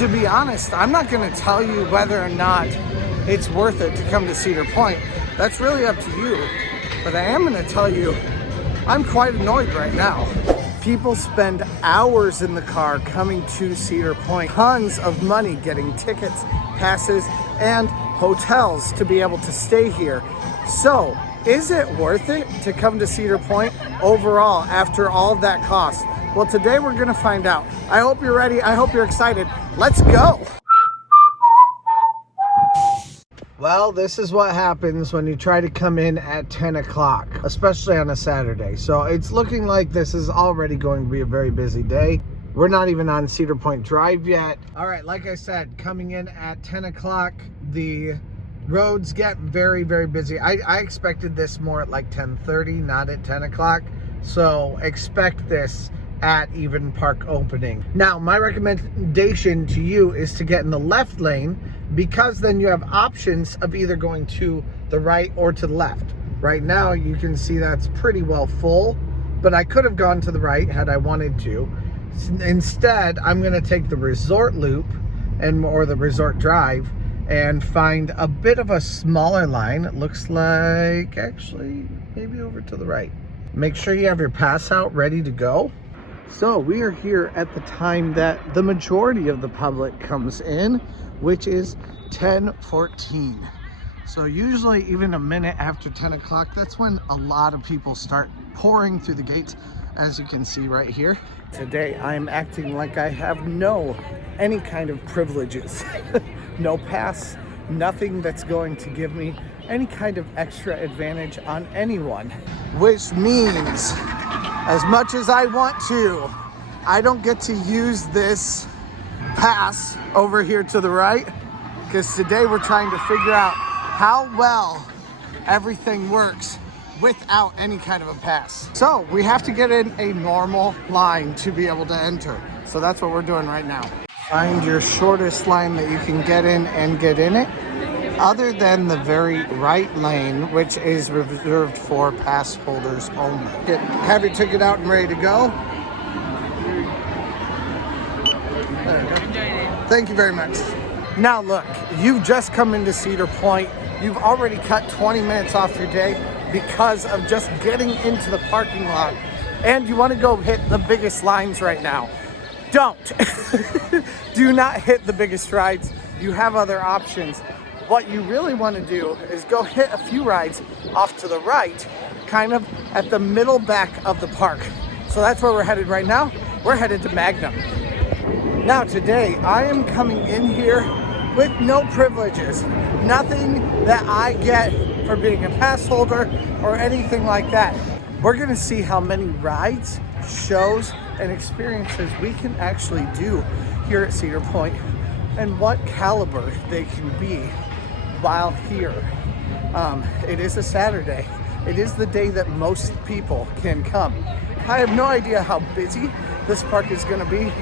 To be honest, I'm not going to tell you whether or not it's worth it to come to Cedar Point. That's really up to you. But I am going to tell you, I'm quite annoyed right now. People spend hours in the car coming to Cedar Point. Tons of money getting tickets, passes, and hotels to be able to stay here. So, is it worth it to come to Cedar Point overall after all of that cost? Well, today we're gonna find out. I hope you're ready. I hope you're excited. Let's go. Well, this is what happens when you try to come in at 10 o'clock, especially on a Saturday. So it's looking like this is already going to be a very busy day. We're not even on Cedar Point Drive yet. All right, like I said, coming in at 10 o'clock, the roads get very, very busy. I expected this more at like 10:30, not at 10 o'clock. So expect this at even park opening. Now, my recommendation to you is to get in the left lane, because then you have options of either going to the right or to the left. Right now, you can see that's pretty well full, but I could have gone to the right had I wanted to. Instead, I'm gonna take the resort loop or the resort drive and find a bit of a smaller line. It looks like, actually, maybe over to the right. Make sure you have your pass out ready to go. So we are here at the time that the majority of the public comes in, which is 10:14. So usually even a minute after 10 o'clock, that's when a lot of people start pouring through the gates, as you can see right here. Today I'm acting like I have any kind of privileges. No pass, nothing that's going to give me any kind of extra advantage on anyone. Which means, as much as I want to, I don't get to use this pass over here to the right, because today we're trying to figure out how well everything works without any kind of a pass. So we have to get in a normal line to be able to enter. So that's what we're doing right now. Find your shortest line that you can get in and get in it, other than the very right lane, which is reserved for pass holders only. Have your ticket out and ready to go. There you go. Thank you very much. Now look, you've just come into Cedar Point. You've already cut 20 minutes off your day because of just getting into the parking lot, and you want to go hit the biggest lines right now. Don't. Do not hit the biggest rides. You have other options. What you really want to do is go hit a few rides off to the right, kind of at the middle back of the park. So that's where we're headed right now. We're headed to Magnum. Now today, I am coming in here with no privileges. Nothing that I get for being a pass holder or anything like that. We're gonna see how many rides, shows, and experiences we can actually do here at Cedar Point, and what caliber they can be while here. It is a Saturday. It is the day that most people can come. I have no idea how busy this park is gonna be,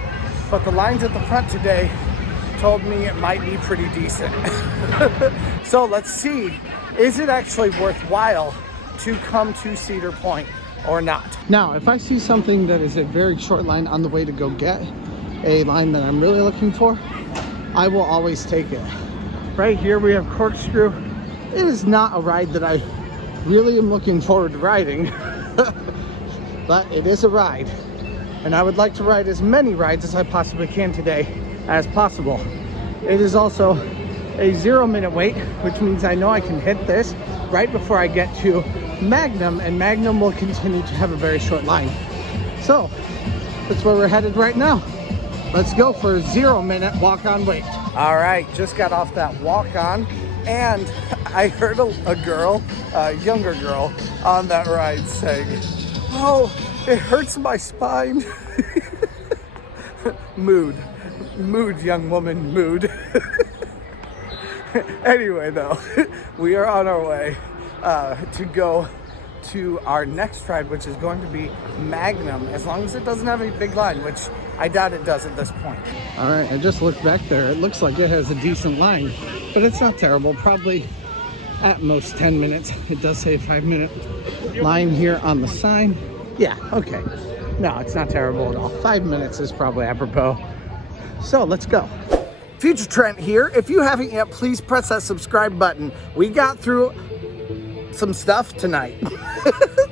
but the lines at the front today told me it might be pretty decent. So let's see, is it actually worthwhile to come to Cedar Point or not? Now, if I see something that is a very short line on the way to go get a line that I'm really looking for, I will always take it. Right here we have Corkscrew. It is not a ride that I really am looking forward to riding, but it is a ride. And I would like to ride as many rides as I possibly can today as possible. It is also a 0-minute wait, which means I know I can hit this right before I get to Magnum, and Magnum will continue to have a very short line. So that's where we're headed right now. Let's go for a 0-minute walk-on wait. All right, just got off that walk-on, and I heard a girl, a younger girl, on that ride saying, "Oh, it hurts my spine." Mood, young woman, mood. Anyway, though, we are on our way to go to our next ride, which is going to be Magnum, as long as it doesn't have a big line, which I doubt it does at this point. All right, I just looked back there. It looks like it has a decent line, but it's not terrible. Probably at most 10 minutes. It does say a 5-minute line here on the sign. Yeah, okay. No, it's not terrible at all. 5 minutes is probably apropos. So let's go. Future Trent here. If you haven't yet, please press that subscribe button. We got through some stuff tonight.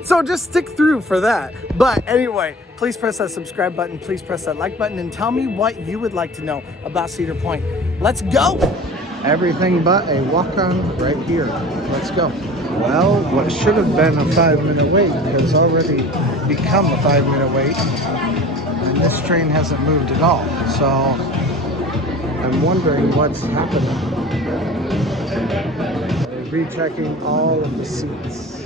So just stick through for that. But anyway, please press that subscribe button. Please press that like button and tell me what you would like to know about Cedar Point. Let's go. Everything but a walk-on right here. Let's go. Well, what should have been a 5-minute wait has already become a 5-minute wait. And this train hasn't moved at all. So I'm wondering what's happening. They're rechecking all of the seats.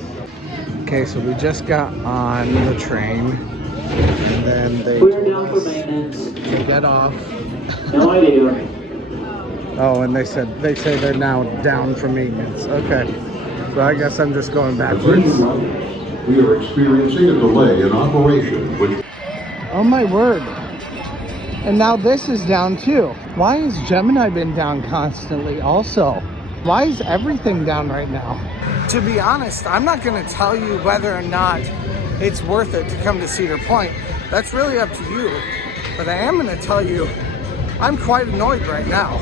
Okay, so we just got on the train, and then they told us to get off. No idea. Oh, and they say they're now down for maintenance. Okay, so I guess I'm just going backwards. We are experiencing a delay in operation, which... Oh my word. And now this is down too. Why has Gemini been down constantly also? Why is everything down right now? To be honest, I'm not going to tell you whether or not it's worth it to come to Cedar Point. That's really up to you. But I am going to tell you, I'm quite annoyed right now.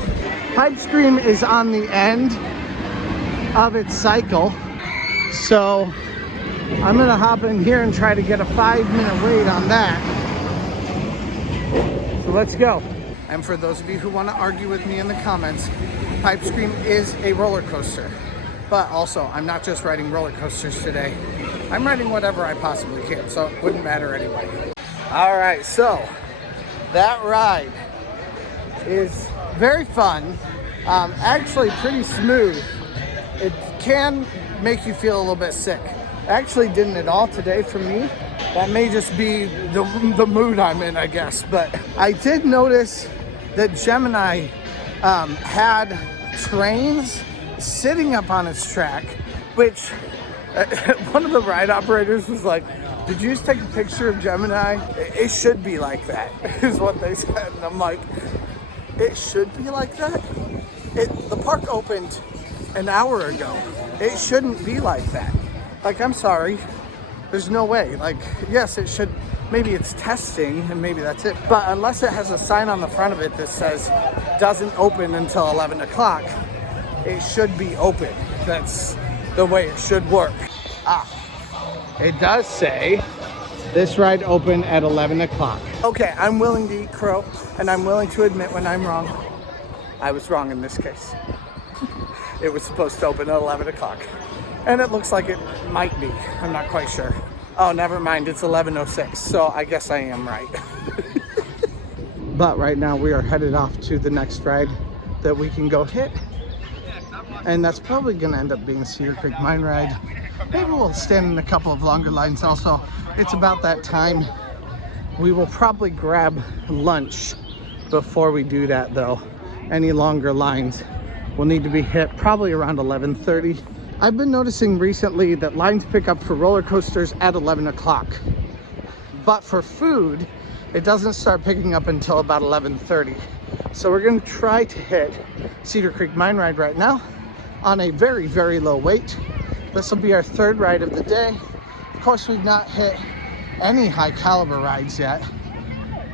Pipe Scream is on the end of its cycle. So I'm going to hop in here and try to get a 5-minute wait on that. So let's go. And for those of you who want to argue with me in the comments, Pipe Scream is a roller coaster. But also, I'm not just riding roller coasters today. I'm riding whatever I possibly can, so it wouldn't matter anyway. All right, so that ride is very fun. Actually pretty smooth. It can make you feel a little bit sick. Actually didn't at all today for me. That may just be the mood I'm in, I guess. But I did notice that Gemini had trains sitting up on its track, which one of the ride operators was like, did you just take a picture of Gemini? It should be like that, is what they said. And I'm like, it should be like that? The park opened an hour ago. It shouldn't be like that. Like, I'm sorry. There's no way. Like, yes, it should. Maybe it's testing and maybe that's it. But unless it has a sign on the front of it that says doesn't open until 11 o'clock, it should be open. That's the way it should work. It does say this ride open at 11 o'clock. Okay, I'm willing to eat crow, and I'm willing to admit when I'm wrong. I was wrong in this case. It was supposed to open at 11 o'clock. And it looks like it might be. I'm not quite sure. Oh, never mind. It's 11:06, so I guess I am right. But right now we are headed off to the next ride that we can go hit. And that's probably going to end up being Cedar Creek Mine Ride. Maybe we'll stand in a couple of longer lines also. It's about that time. We will probably grab lunch before we do that though. Any longer lines will need to be hit probably around 11:30. I've been noticing recently that lines pick up for roller coasters at 11 o'clock. But for food, it doesn't start picking up until about 11:30. So we're going to try to hit Cedar Creek Mine Ride right now on a very, very low weight. This will be our third ride of the day. Of course, we've not hit any high caliber rides yet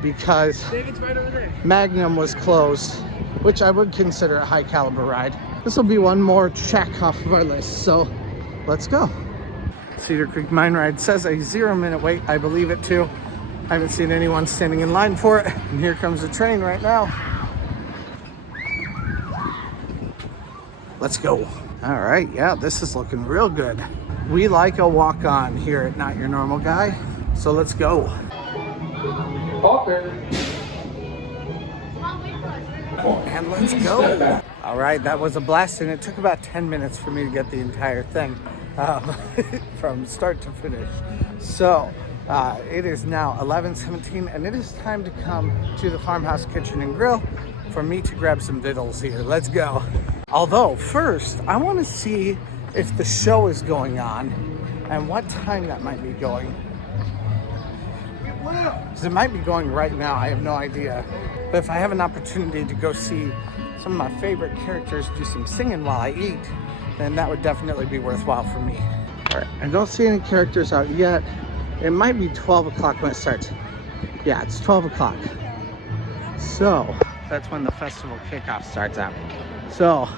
because Magnum was closed, which I would consider a high caliber ride. This will be one more check off of our list, so let's go. Cedar Creek Mine Ride says a 0-minute wait. I believe it too. I haven't seen anyone standing in line for it. And here comes the train right now. Let's go. All right, yeah, this is looking real good. We like a walk-on here at Not Your Normal Guy, so let's go. And let's go. All right, that was a blast, and it took about 10 minutes for me to get the entire thing from start to finish. So it is now 11:17, and it is time to come to the Farmhouse Kitchen and Grill for me to grab some vittles here. Let's go. Although first, I want to see if the show is going on and what time that might be going. Because it might be going right now, I have no idea. But if I have an opportunity to go see some of my favorite characters do some singing while I eat, then that would definitely be worthwhile for me. All right, I don't see any characters out yet. It might be 12 o'clock when it starts. Yeah, it's 12 o'clock. So That's when the festival kickoff starts out. So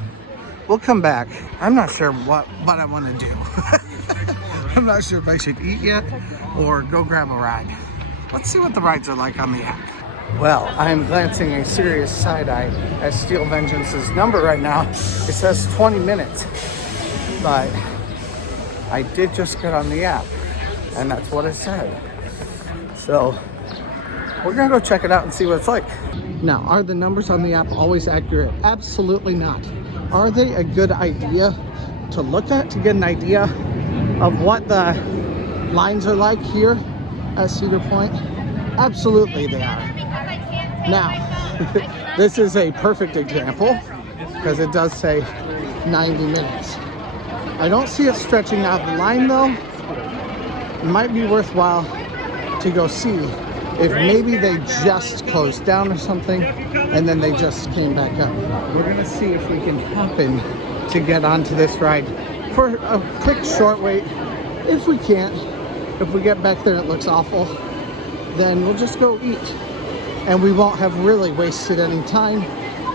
we'll come back. I'm not sure what I want to do. I'm not sure if I should eat yet or go grab a ride. Let's see what the rides are like on the app. Well, I am glancing a serious side eye at Steel Vengeance's number right now. It says 20 minutes, but I did just get on the app and that's what it said. So we're gonna go check it out and see what it's like. Now, are the numbers on the app always accurate? Absolutely not. Are they a good idea to look at to get an idea of what the lines are like here at Cedar Point? Absolutely they are. Now, this is a perfect example because it does say 90 minutes. I don't see it stretching out the line though. It might be worthwhile to go see if maybe they just closed down or something and then they just came back up. We're gonna see if we can happen to get onto this ride for a quick short wait. If we can't, if we get back there and it looks awful, then we'll just go eat. And we won't have really wasted any time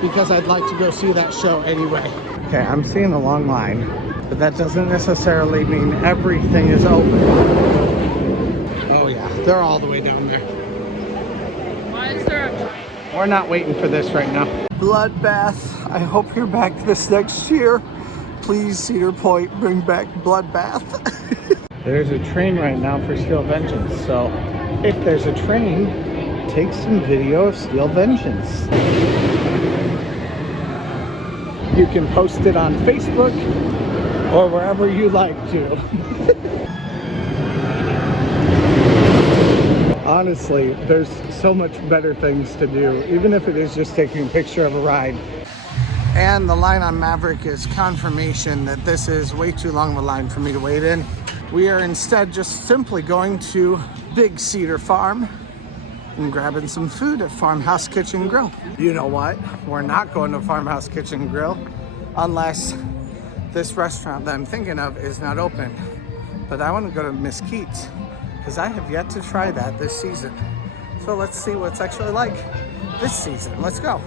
because I'd like to go see that show anyway. Okay, I'm seeing a long line, but that doesn't necessarily mean everything is open. Oh yeah, they're all the way down there. Why is there a... We're not waiting for this right now. Bloodbath. I hope you're back this next year. Please, Cedar Point, bring back Bloodbath. There's a train right now for Steel Vengeance, so if there's a train, take some video of Steel Vengeance. You can post it on Facebook or wherever you like to. Honestly, there's so much better things to do, even if it is just taking a picture of a ride. And the line on Maverick is confirmation that this is way too long of a line for me to wait in. We are instead just simply going to Big Cedar Farm and grabbing some food at Farmhouse Kitchen Grill. You know what? We're not going to Farmhouse Kitchen Grill unless this restaurant that I'm thinking of is not open. But I want to go to Miss Keat's because I have yet to try that this season. So let's see what it's actually like this season. Let's go.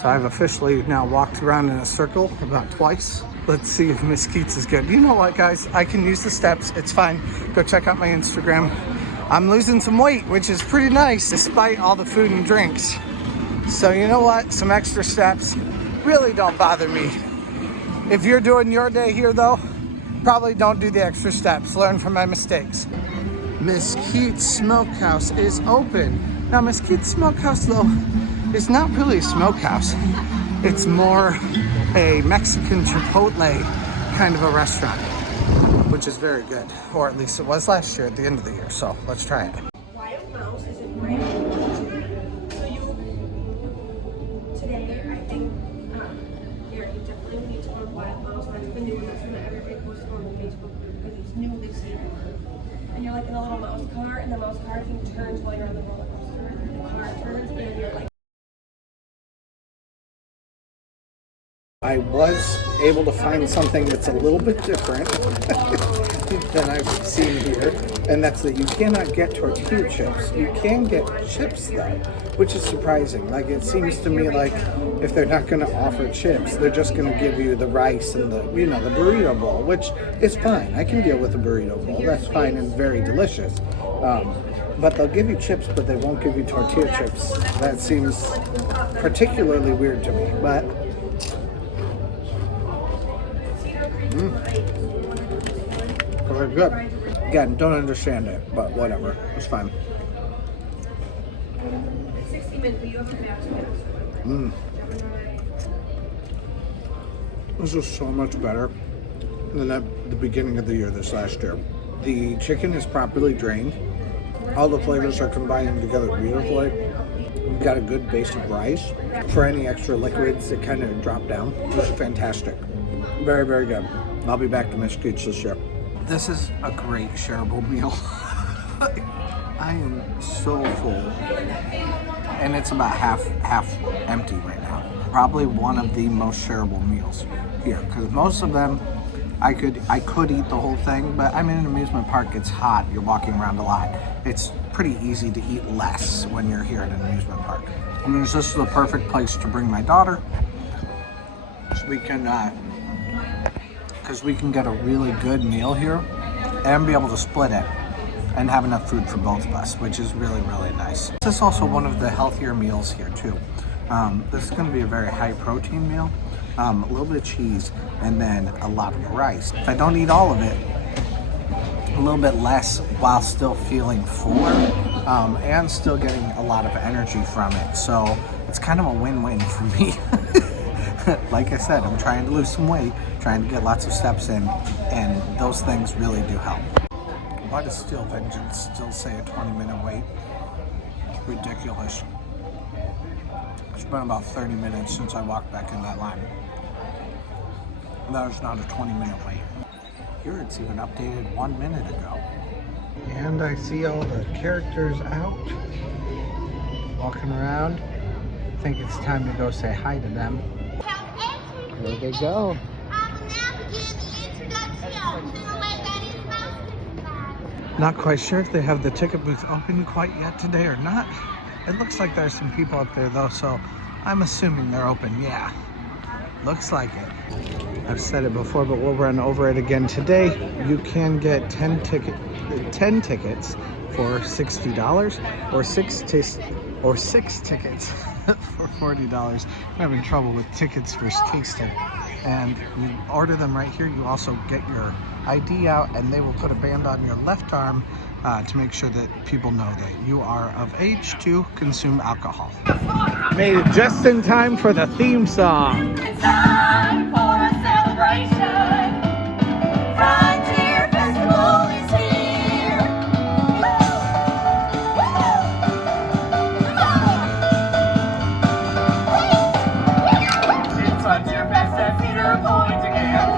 So I've officially now walked around in a circle about twice. Let's see if Miss Keat's is good. You know what, guys? I can use the steps. It's fine. Go check out my Instagram. I'm losing some weight, which is pretty nice despite all the food and drinks. So you know what? Some extra steps really don't bother me. If you're doing your day here though, probably don't do the extra steps. Learn from my mistakes. Miss Keat's Smokehouse is open. Now Miss Keat's Smokehouse though is not really a smokehouse. It's more a Mexican Chipotle kind of a restaurant, which is very good, or at least it was last year at the end of the year. So let's try it. Wild mouse is in brand. So today I think you definitely need to go to Wild Mouse. I've been doing this and everybody posts on the Facebook group because it's new this year. And you're like in a little mouse car, and the mouse car thing turns while you're on the roller coaster. The car turns, and you're like. I was able to find something that's a little bit different than I've seen here, and that's that you cannot get tortilla chips. You can get chips though, which is surprising. Like, it seems to me like if they're not going to offer chips, they're just going to give you the rice and the, you know, the burrito bowl, which is fine. I can deal with the burrito bowl. That's fine and very delicious. But they'll give you chips, but they won't give you tortilla chips. That seems particularly weird to me, but very good. Again, don't understand it, but whatever. It's fine. 60 minutes, but you have to match it. This is so much better than at the beginning of the year this last year. The chicken is properly drained. All the flavors are combining together beautifully. We've got a good base of rice. For any extra liquids that kind of drop down, this is fantastic. Very, very good. I'll be back to Miss Keat's this year. This is a great shareable meal. I am so full. And it's about half empty right now. Probably one of the most shareable meals here, because most of them I could eat the whole thing, but I'm in an amusement park, it's hot, you're walking around a lot. It's pretty easy to eat less when you're here at an amusement park. And this is the perfect place to bring my daughter, so we can, because we can get a really good meal here and be able to split it and have enough food for both of us, which is really, really nice. This is also one of the healthier meals here too. This is going to be a very high protein meal, a little bit of cheese, and then a lot of rice. If I don't eat all of it, a little bit less while still feeling fuller and still getting a lot of energy from it. So it's kind of a win-win for me. Like I said, I'm trying to lose some weight, trying to get lots of steps in, and those things really do help. Why does Steel Vengeance still say a 20-minute wait? Ridiculous. It's been about 30 minutes since I walked back in that line. That is not a 20-minute wait. Here it's even updated 1 minute ago. And I see all the characters out, walking around. I think it's time to go say hi to them. There they go. Not quite sure if they have the ticket booth open quite yet today or not. It looks like there's some people up there though, so I'm assuming they're open. Yeah, looks like it. I've said it before, but we'll run over it again today. You can get 10 tickets for $60 or six tickets for $40. I'm having trouble with tickets for tasting. And you order them right here. You also get your ID out, and they will put a band on your left arm to make sure that people know that you are of age to consume alcohol. Made it just in time for the theme song. It's time for a celebration. Frontier Festival is here. It's Frontier Fest at Cedar Point again.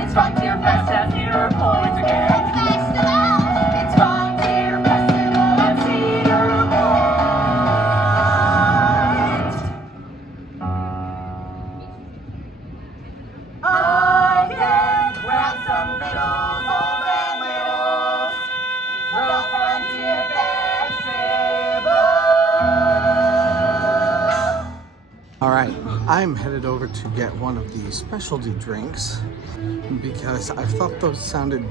It's Frontier Fest at Cedar Point again. It's Frontier Festival at Cedar Point. I can grab some fiddles, old and littles. The Frontier Festival. All right, I'm headed over to get one of the specialty drinks because I thought those sounded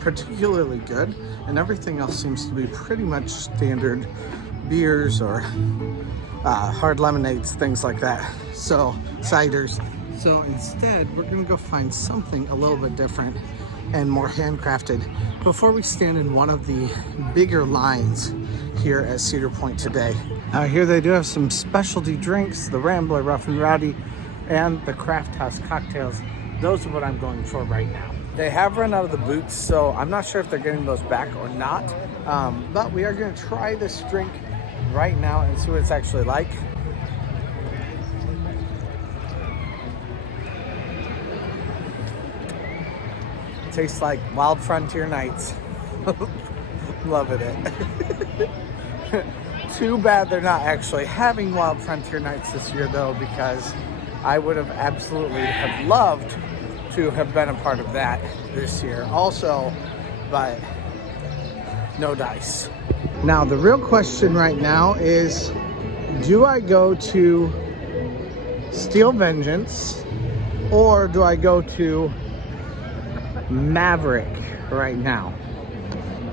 particularly good, and everything else seems to be pretty much standard beers or hard lemonades, things like that. So ciders. So instead, we're gonna go find something a little bit different and more handcrafted before we stand in one of the bigger lines here at Cedar Point today. Now here they do have some specialty drinks, the Rambler Rough and Rowdy and the Craft House cocktails. Those are what I'm going for right now. They have run out of the boots, so I'm not sure if they're getting those back or not. But we are gonna try this drink right now and see what it's actually like. Tastes like Wild Frontier Nights. Loving it. Too bad they're not actually having Wild Frontier Nights this year though, because I would have absolutely have loved to have been a part of that this year also, but no dice. Now the real question right now is, do I go to Steel Vengeance or do I go to Maverick right now?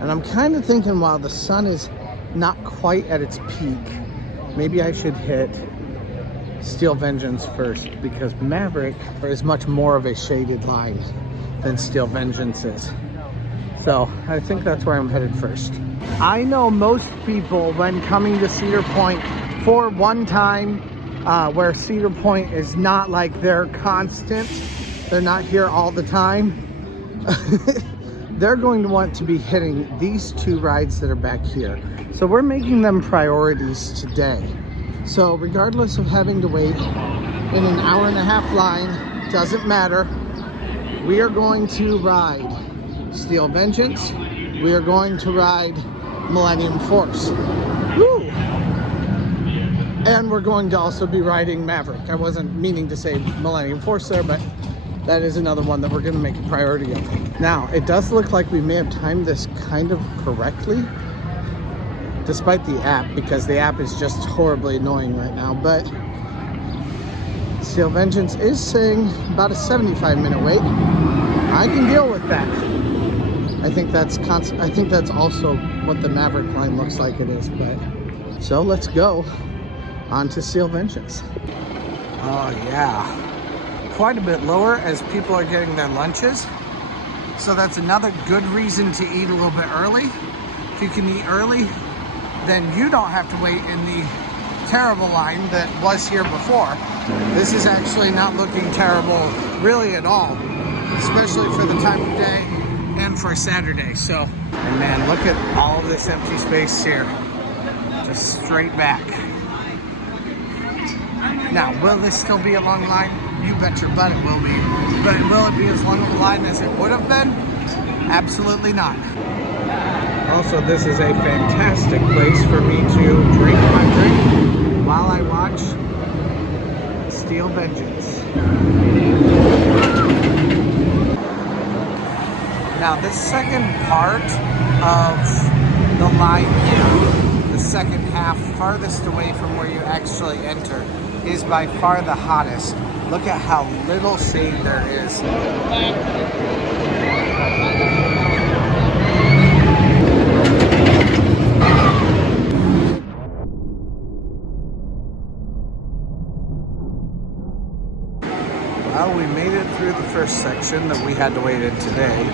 And I'm kind of thinking while the sun is not quite at its peak, maybe I should hit Steel Vengeance first, because Maverick is much more of a shaded line than Steel Vengeance is. So I think that's where I'm headed first. I know most people when coming to Cedar Point for one time, where Cedar Point is not like they're constant, they're not here all the time. They're going to want to be hitting these two rides that are back here. So we're making them priorities today. So regardless of having to wait in an hour-and-a-half line, doesn't matter. We are going to ride Steel Vengeance. We are going to ride Millennium Force. Woo! And we're going to also be riding Maverick. I wasn't meaning to say Millennium Force there, but that is another one that we're going to make a priority of. Now, it does look like we may have timed this kind of correctly, despite the app, because the app is just horribly annoying right now. But Steel Vengeance is saying about a 75-minute wait. I can deal with that. I think that's also what the Maverick line looks like it is. But so let's go on to Steel Vengeance. Oh yeah, quite a bit lower as people are getting their lunches. So that's another good reason to eat a little bit early. If you can eat early, then you don't have to wait in the terrible line that was here before. This is actually not looking terrible really at all, especially for the time of day and for Saturday. So, and man, look at all of this empty space here. Just straight back. Now, will this still be a long line? You bet your butt it will be. But will it be as long of a line as it would have been? Absolutely not. Also, this is a fantastic place for me to drink my drink while I watch Steel Vengeance. Now, the second part of the line here, the second half farthest away from where you actually enter, is by far the hottest. Look at how little shade there is. Well, we made it through the first section that we had to wait in today.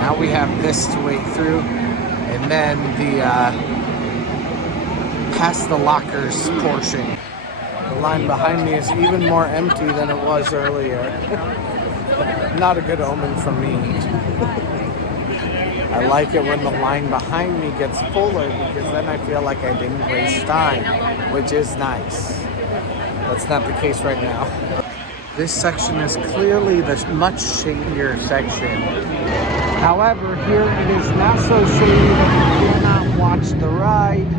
Now we have this to wait through, and then the past the lockers portion. The line behind me is even more empty than it was earlier. Not a good omen for me. I like it when the line behind me gets fuller, because then I feel like I didn't waste time, which is nice. That's not the case right now. This section is clearly the much shadier section. However, here it is not so shady that you cannot watch the ride.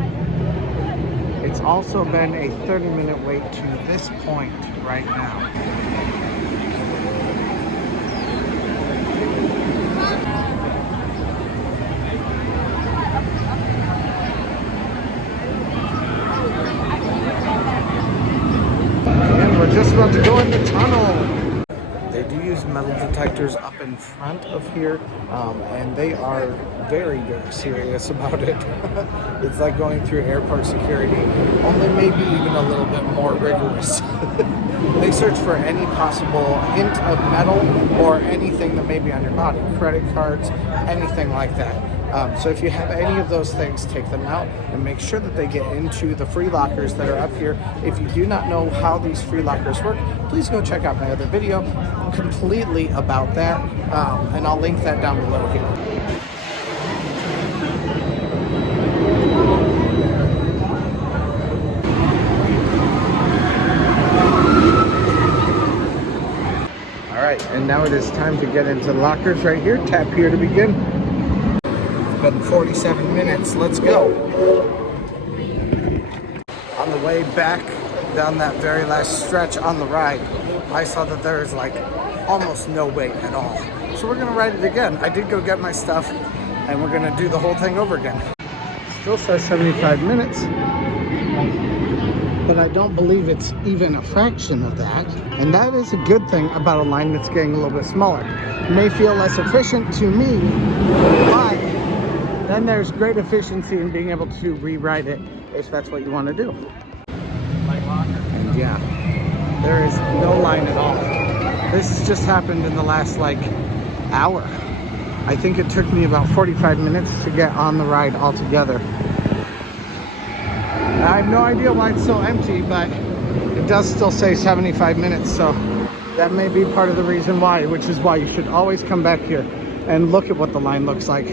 It's also been a 30-minute wait to this point right now. And we're just about to go in the tunnel. They do use metal detectors up in front of here, and they are very, very serious about it. It's like going through airport security, only maybe even a little bit more rigorous. They search for any possible hint of metal or anything that may be on your body, credit cards, anything like that. So if you have any of those things, take them out and make sure that they get into the free lockers that are up here. If you do not know how these free lockers work, please go check out my other video completely about that, and I'll link that down below here. All right, and now it is time to get into the lockers right here. Tap here to begin. It's been 47 minutes. Let's go. On the way back down that very last stretch on the ride, I saw that there is like almost no wait at all. So we're gonna ride it again. I did go get my stuff, and we're gonna do the whole thing over again. Still says 75 minutes, but I don't believe it's even a fraction of that. And that is a good thing about a line that's getting a little bit smaller. It may feel less efficient to me, but then there's great efficiency in being able to rewrite it if that's what you want to do. And yeah, there is no line at all. This has just happened in the last like hour. I think it took me about 45 minutes to get on the ride altogether. I have no idea why it's so empty, but it does still say 75 minutes, so that may be part of the reason why, which is why you should always come back here and look at what the line looks like,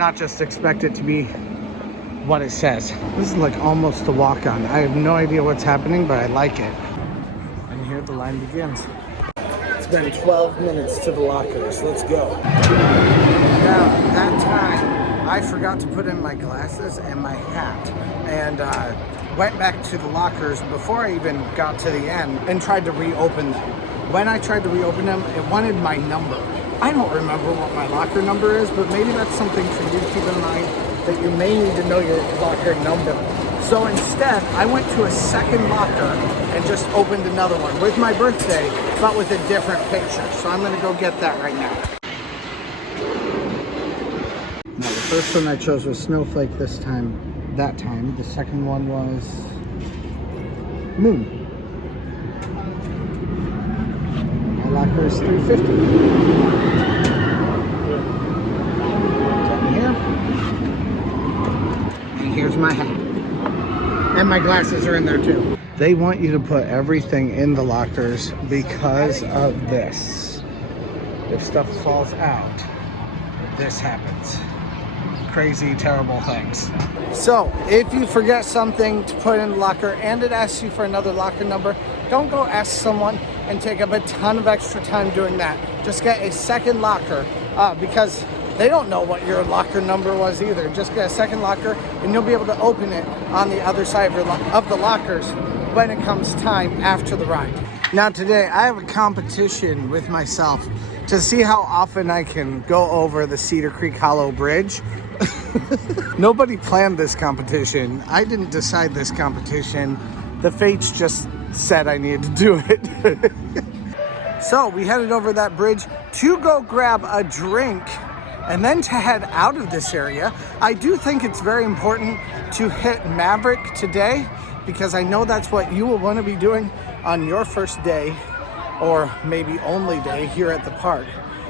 not just expect it to be what it says. This is like almost a walk-on. I have no idea what's happening, but I like it. And here the line begins. It's been 12 minutes to the lockers. Let's go. Now, at that time, I forgot to put in my glasses and my hat, and went back to the lockers before I even got to the end and tried to reopen them. When I tried to reopen them, it wanted my number. I don't remember what my locker number is, but maybe that's something for you to keep in mind. that you may need to know your locker number. So instead, I went to a second locker and just opened another one with my birthday, but with a different picture. So I'm gonna go get that right now. Now the first one I chose was Snowflake that time. The second one was Moon. My locker is $350. Down here. And here's my hat. And my glasses are in there too. They want you to put everything in the lockers because of this. If stuff falls out, this happens. Crazy, terrible things. So if you forget something to put in the locker and it asks you for another locker number, don't go ask someone and take up a ton of extra time doing that. Just get a second locker because they don't know what your locker number was either. Just get a second locker and you'll be able to open it on the other side of the lockers when it comes time after the ride. Now today I have a competition with myself to see how often I can go over the Cedar Creek Hollow Bridge. Nobody planned this competition. I didn't decide this competition. The fates just said I needed to do it. So we headed over that bridge to go grab a drink and then to head out of this area. I do think it's very important to hit Maverick today because I know that's what you will want to be doing on your first day or maybe only day here at the park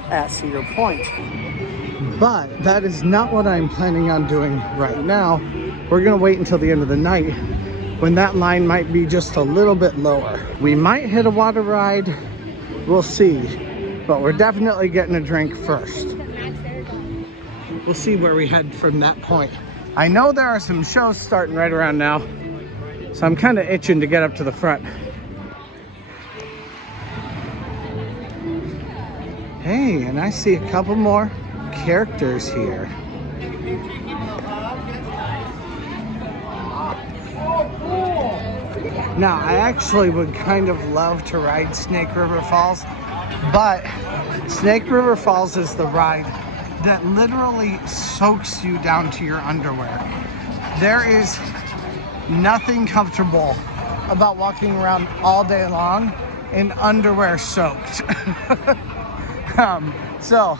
at Cedar Point. But that is not what I'm planning on doing right now. We're gonna wait until the end of the night when that line might be just a little bit lower. We might hit a water ride, we'll see, but we're definitely getting a drink first. We'll see where we head from that point. I know there are some shows starting right around now, so I'm kind of itching to get up to the front. Hey, and I see a couple more characters here. Now, I actually would kind of love to ride Snake River Falls, but Snake River Falls is the ride that literally soaks you down to your underwear. There is nothing comfortable about walking around all day long in underwear soaked. So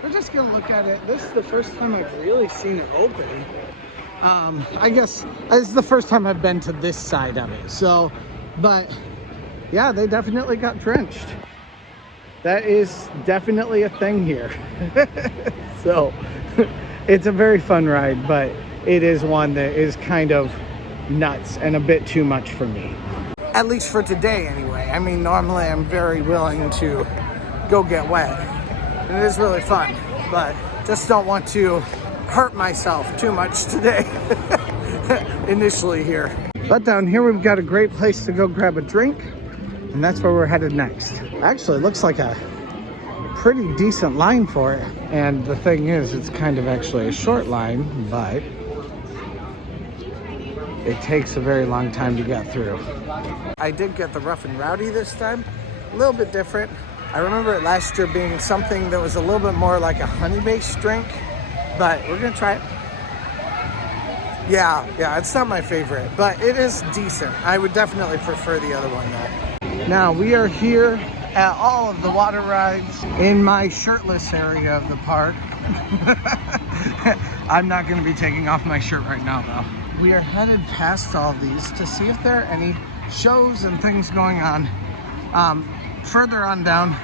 we're just gonna look at it. This is the first time I've really seen it open. I guess this is the first time I've been to this side of it. So, but yeah, they definitely got drenched. That is definitely a thing here. So it's a very fun ride, but it is one that is kind of nuts and a bit too much for me. At least for today anyway. I mean, normally I'm very willing to go get wet. And it is really fun, but just don't want to hurt myself too much today initially here. But down here we've got a great place to go grab a drink, and that's where we're headed next. Actually, it looks like a pretty decent line for it. And the thing is, it's kind of actually a short line, but it takes a very long time to get through. I did get the Rough and Rowdy this time, a little bit different. I remember it last year being something that was a little bit more like a honey-based drink, but we're gonna try it. Yeah, it's not my favorite, but it is decent. I would definitely prefer the other one though. Now we are here at all of the water rides in my shirtless area of the park. I'm not gonna be taking off my shirt right now though. We are headed past all these to see if there are any shows and things going on further on down.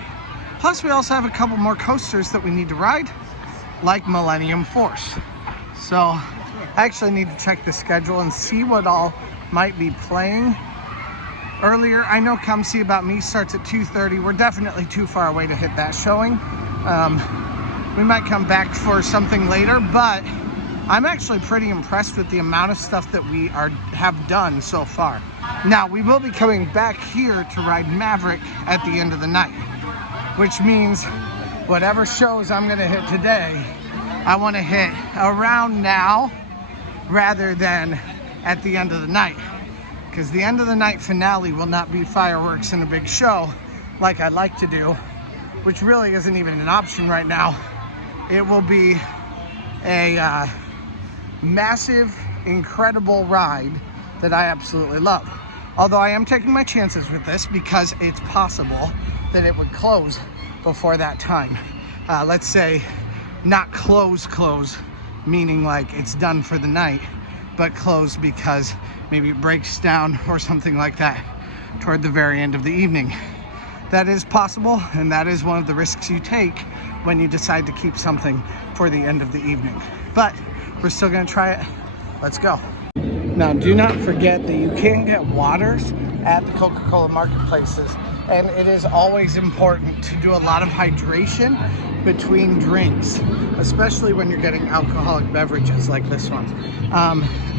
Plus we also have a couple more coasters that we need to ride, like Millennium Force. So I actually need to check the schedule and see what all might be playing. Earlier, I know Come See About Me starts at 2:30. We're definitely too far away to hit that showing. We might come back for something later, but I'm actually pretty impressed with the amount of stuff that we have done so far. Now, we will be coming back here to ride Maverick at the end of the night, which means whatever shows I'm gonna hit today, I wanna hit around now rather than at the end of the night. Because the end of the night finale will not be fireworks and a big show like I'd like to do, which really isn't even an option right now. It will be a massive, incredible ride that I absolutely love. Although I am taking my chances with this because it's possible that it would close before that time. Let's say not close, meaning like it's done for the night, but close because maybe it breaks down or something like that toward the very end of the evening. That is possible, and that is one of the risks you take when you decide to keep something for the end of the evening. But we're still gonna try it. Let's go. Now, do not forget that you can get waters at the Coca-Cola marketplaces, and it is always important to do a lot of hydration between drinks, especially when you're getting alcoholic beverages like this one.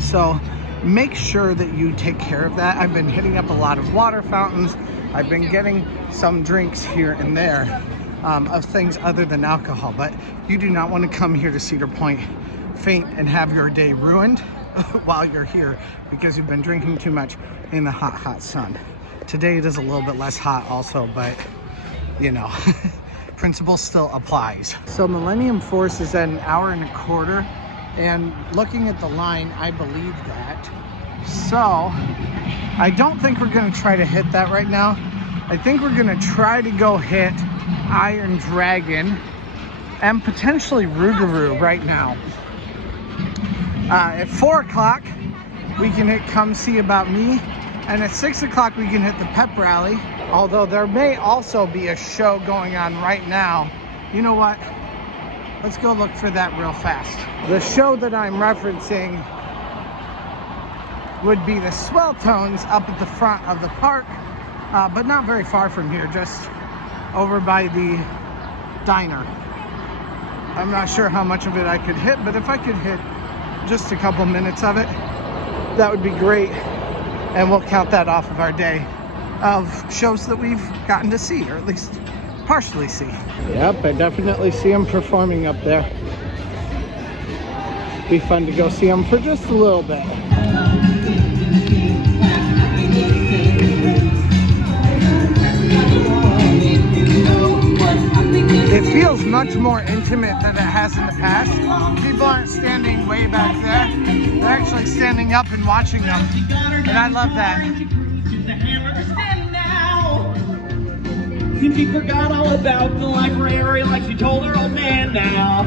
So make sure that you take care of that. I've been hitting up a lot of water fountains. I've been getting some drinks here and there of things other than alcohol, but you do not want to come here to Cedar Point, faint, and have your day ruined while you're here because you've been drinking too much in the hot sun. Today it is a little bit less hot also, but you know, principle still applies. So Millennium Force is at 1.25 hours, and looking at the line, I believe that. So I don't think we're gonna try to hit that right now. I think we're gonna try to go hit Iron Dragon and potentially Rougarou right now. At 4 o'clock, we can hit Come See About Me, and at 6 o'clock, we can hit the Pep Rally, although there may also be a show going on right now. You know what? Let's go look for that real fast. The show that I'm referencing would be the Swell Tones up at the front of the park, but not very far from here, just over by the diner. I'm not sure how much of it I could hit, but if I could hit just a couple minutes of it, that would be great, and we'll count that off of our day of shows that we've gotten to see, or at least partially see. Yep, I definitely see them performing up there. Be fun to go see them for just a little bit. It feels much more intimate than it has in the past. People aren't standing way back there. They're actually standing up and watching them. And I love that. She forgot all about the library like she told her old man now.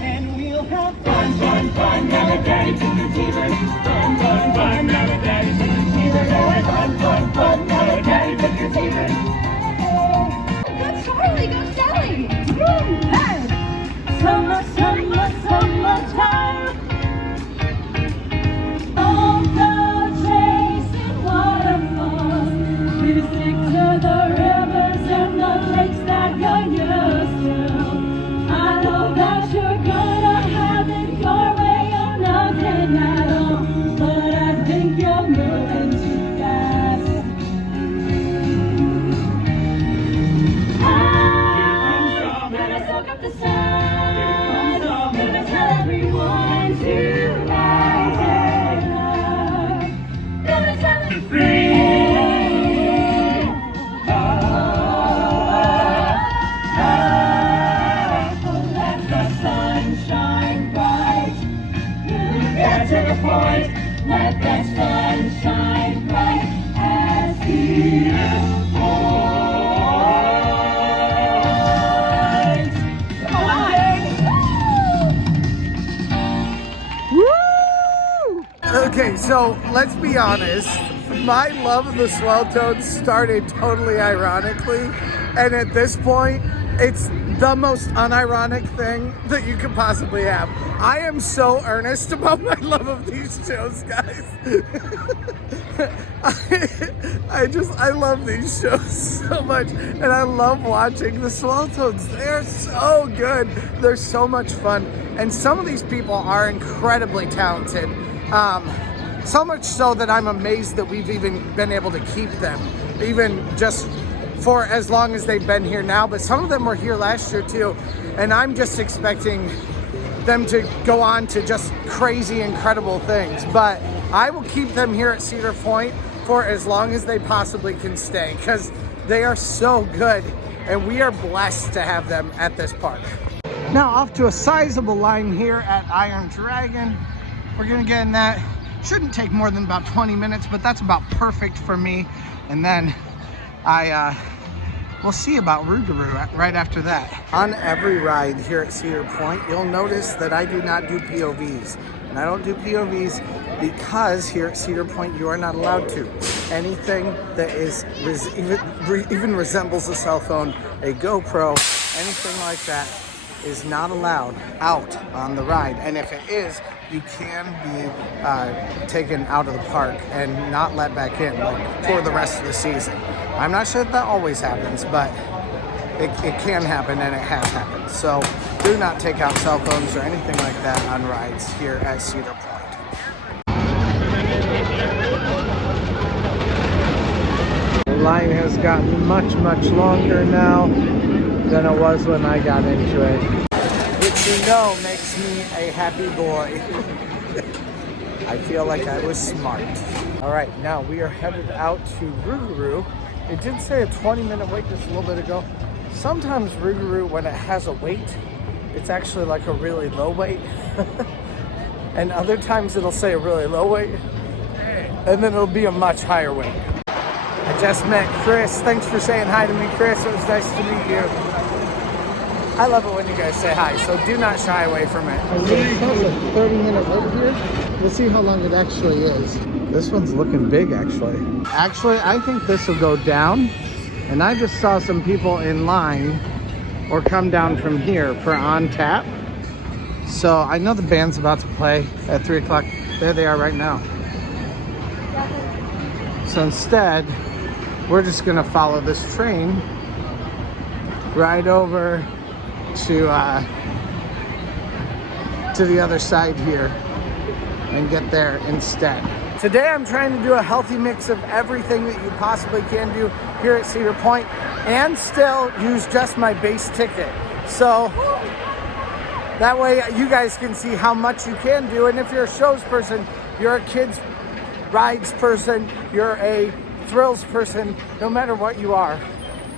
And we'll have fun, now that Daddy took the teaser. Fun, now that Daddy took the teaser. Fun, now that Daddy took the teaser. Go Charlie, go Sally! Hey! Summertime. Oh, go chasing waterfalls. Music to the rivers and the lakes that you're used to. I know that you're gonna have it your way or nothing at all, but I think you're moving too fast. I'm gonna soak up the sun. Gonna tell everyone tonight. Gonna tell everyone. Let the sun shine bright. Get to the point. Let the sun shine bright as Cedar Point. Okay, so let's be honest. My love of the Swell Tones started totally ironically, and at this point, it's the most unironic thing that you could possibly have. I am so earnest about my love of these shows, guys. I love these shows so much, and I love watching the Swell Tones. They're so good. They're so much fun, and some of these people are incredibly talented. So much so that I'm amazed that we've even been able to keep them, even just for as long as they've been here now. But some of them were here last year too, and I'm just expecting them to go on to just crazy, incredible things. But I will keep them here at Cedar Point for as long as they possibly can stay, because they are so good, and we are blessed to have them at this park. Now off to a sizable line here at Iron Dragon. We're gonna get in that. Shouldn't take more than about 20 minutes, but that's about perfect for me. And then we'll see about Rougarou right after that. On every ride here at Cedar Point, you'll notice that I do not do POVs. And I don't do POVs because here at Cedar Point, you are not allowed to. Anything that is even resembles a cell phone, a GoPro, anything like that is not allowed out on the ride. And if it is, you can be taken out of the park and not let back in, like for the rest of the season. I'm not sure that always happens, but it can happen, and it has happened. So do not take out cell phones or anything like that on rides here at Cedar Point. The line has gotten much, much longer now than it was when I got into it, which you know makes me a happy boy. I feel like I was smart. All right, now we are headed out to Rougarou. It did say a 20-minute wait just a little bit ago. Sometimes Rougarou, when it has a wait, it's actually like a really low wait. And other times it'll say a really low wait, and then it'll be a much higher wait. I just met Chris. Thanks for saying hi to me, Chris. It was nice to meet you. I love it when you guys say hi, so do not shy away from it. It has a 30-minute wait here. Let's see how long it actually is. This one's looking big, actually. Actually, I think this will go down. And I just saw some people in line or come down from here for on tap. So I know the band's about to play at 3 o'clock. There they are right now. So instead, we're just gonna follow this train right over to the other side here and get there instead. Today I'm trying to do a healthy mix of everything that you possibly can do here at Cedar Point and still use just my base ticket. So that way you guys can see how much you can do. And if you're a shows person, you're a kids rides person, you're a thrills person, no matter what you are,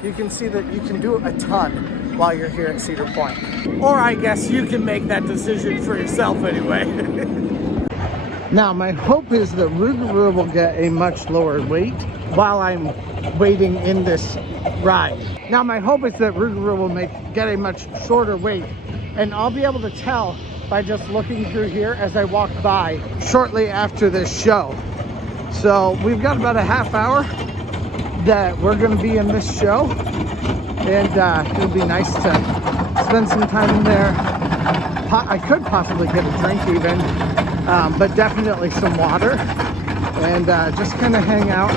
you can see that you can do a ton while you're here at Cedar Point. Or I guess you can make that decision for yourself anyway. Now, my hope is that Rougarou will get a much lower wait while I'm waiting in this ride. Now, my hope is that Rougarou will get a much shorter wait, and I'll be able to tell by just looking through here as I walk by shortly after this show. So we've got about a half hour that we're going to be in this show, and it'll be nice to spend some time in there. I could possibly get a drink even. But definitely some water, and just kind of hang out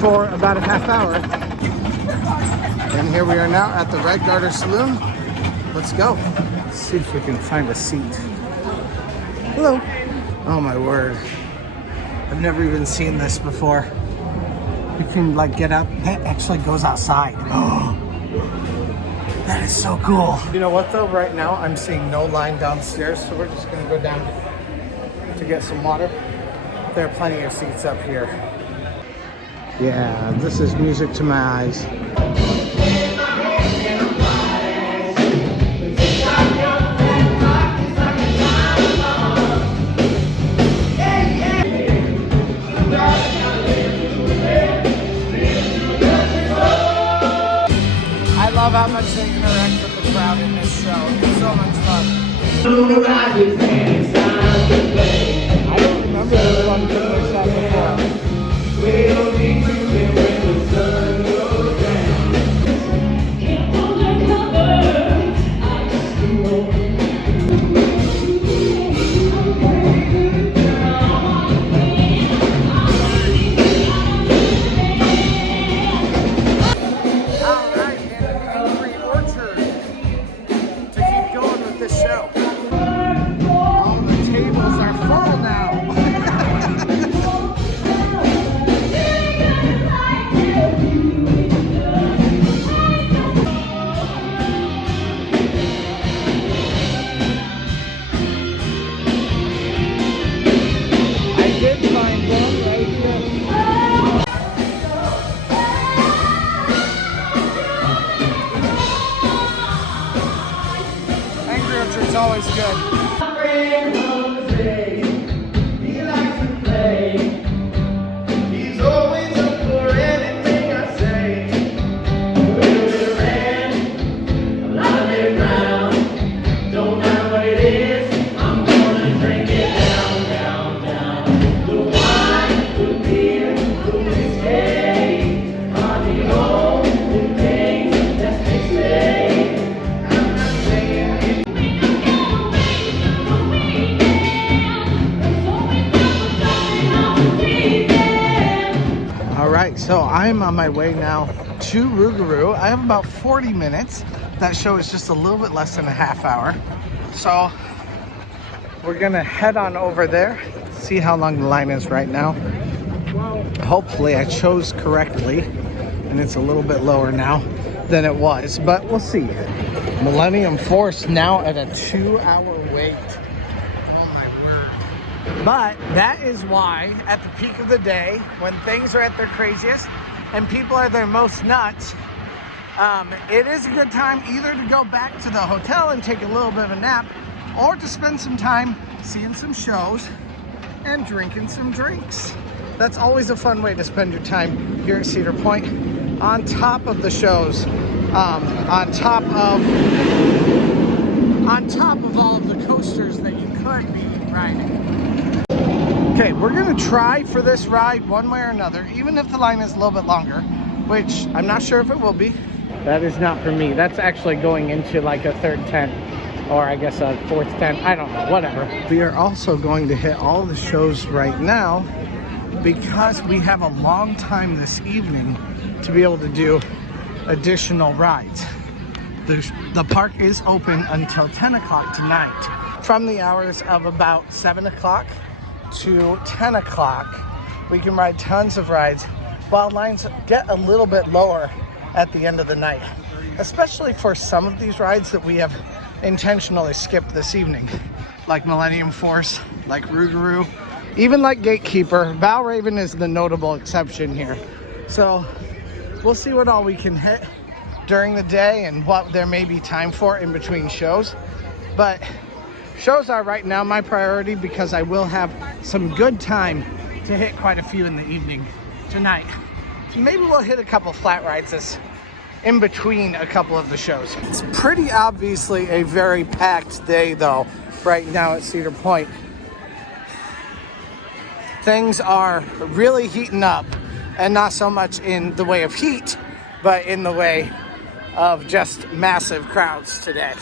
for about a half hour. And here we are now at the Red Garter Saloon. Let's go. Let's see if we can find a seat. Hello. Oh my word. I've never even seen this before. You can like get up. That actually goes outside. Oh. That is so cool. You know what though, right now I'm seeing no line downstairs, so we're just gonna go down to get some water. There are plenty of seats up here. Yeah, this is music to my eyes. I love how much they interact with the crowd in this show. It's so much fun. I don't remember this one being like that before. right, so I'm on my way now to Rougarou. I have about 40 minutes. That show is just a little bit less than a half hour. So we're gonna head on over there, see how long the line is right now. Hopefully I chose correctly and it's a little bit lower now than it was, but we'll see. Millennium Force now at a 2-hour wait. Oh my word. But that is why at the peak of the day, when things are at their craziest and people are their most nuts, it is a good time either to go back to the hotel and take a little bit of a nap, or to spend some time seeing some shows and drinking some drinks. That's always a fun way to spend your time here at Cedar Point, on top of the shows, on top of all of the coasters that you could be riding. Okay, we're gonna try for this ride one way or another, even if the line is a little bit longer, which I'm not sure if it will be. That is not for me. That's actually going into like a third tent, or I guess a fourth tent. I don't know, whatever. We are also going to hit all the shows right now because we have a long time this evening to be able to do additional rides. The park is open until 10 o'clock tonight. From the hours of about 7 o'clock to 10 o'clock, we can ride tons of rides while lines get a little bit lower at the end of the night, especially for some of these rides that we have intentionally skipped this evening, like Millennium Force, like Rougarou, even like Gatekeeper. Valraven is the notable exception here. So we'll see what all we can hit during the day and what there may be time for in between shows. But shows are right now my priority because I will have some good time to hit quite a few in the evening tonight. So maybe we'll hit a couple flat rides in between a couple of the shows. It's pretty obviously a very packed day though right now at Cedar Point. Things are really heating up, and not so much in the way of heat, but in the way of just massive crowds today.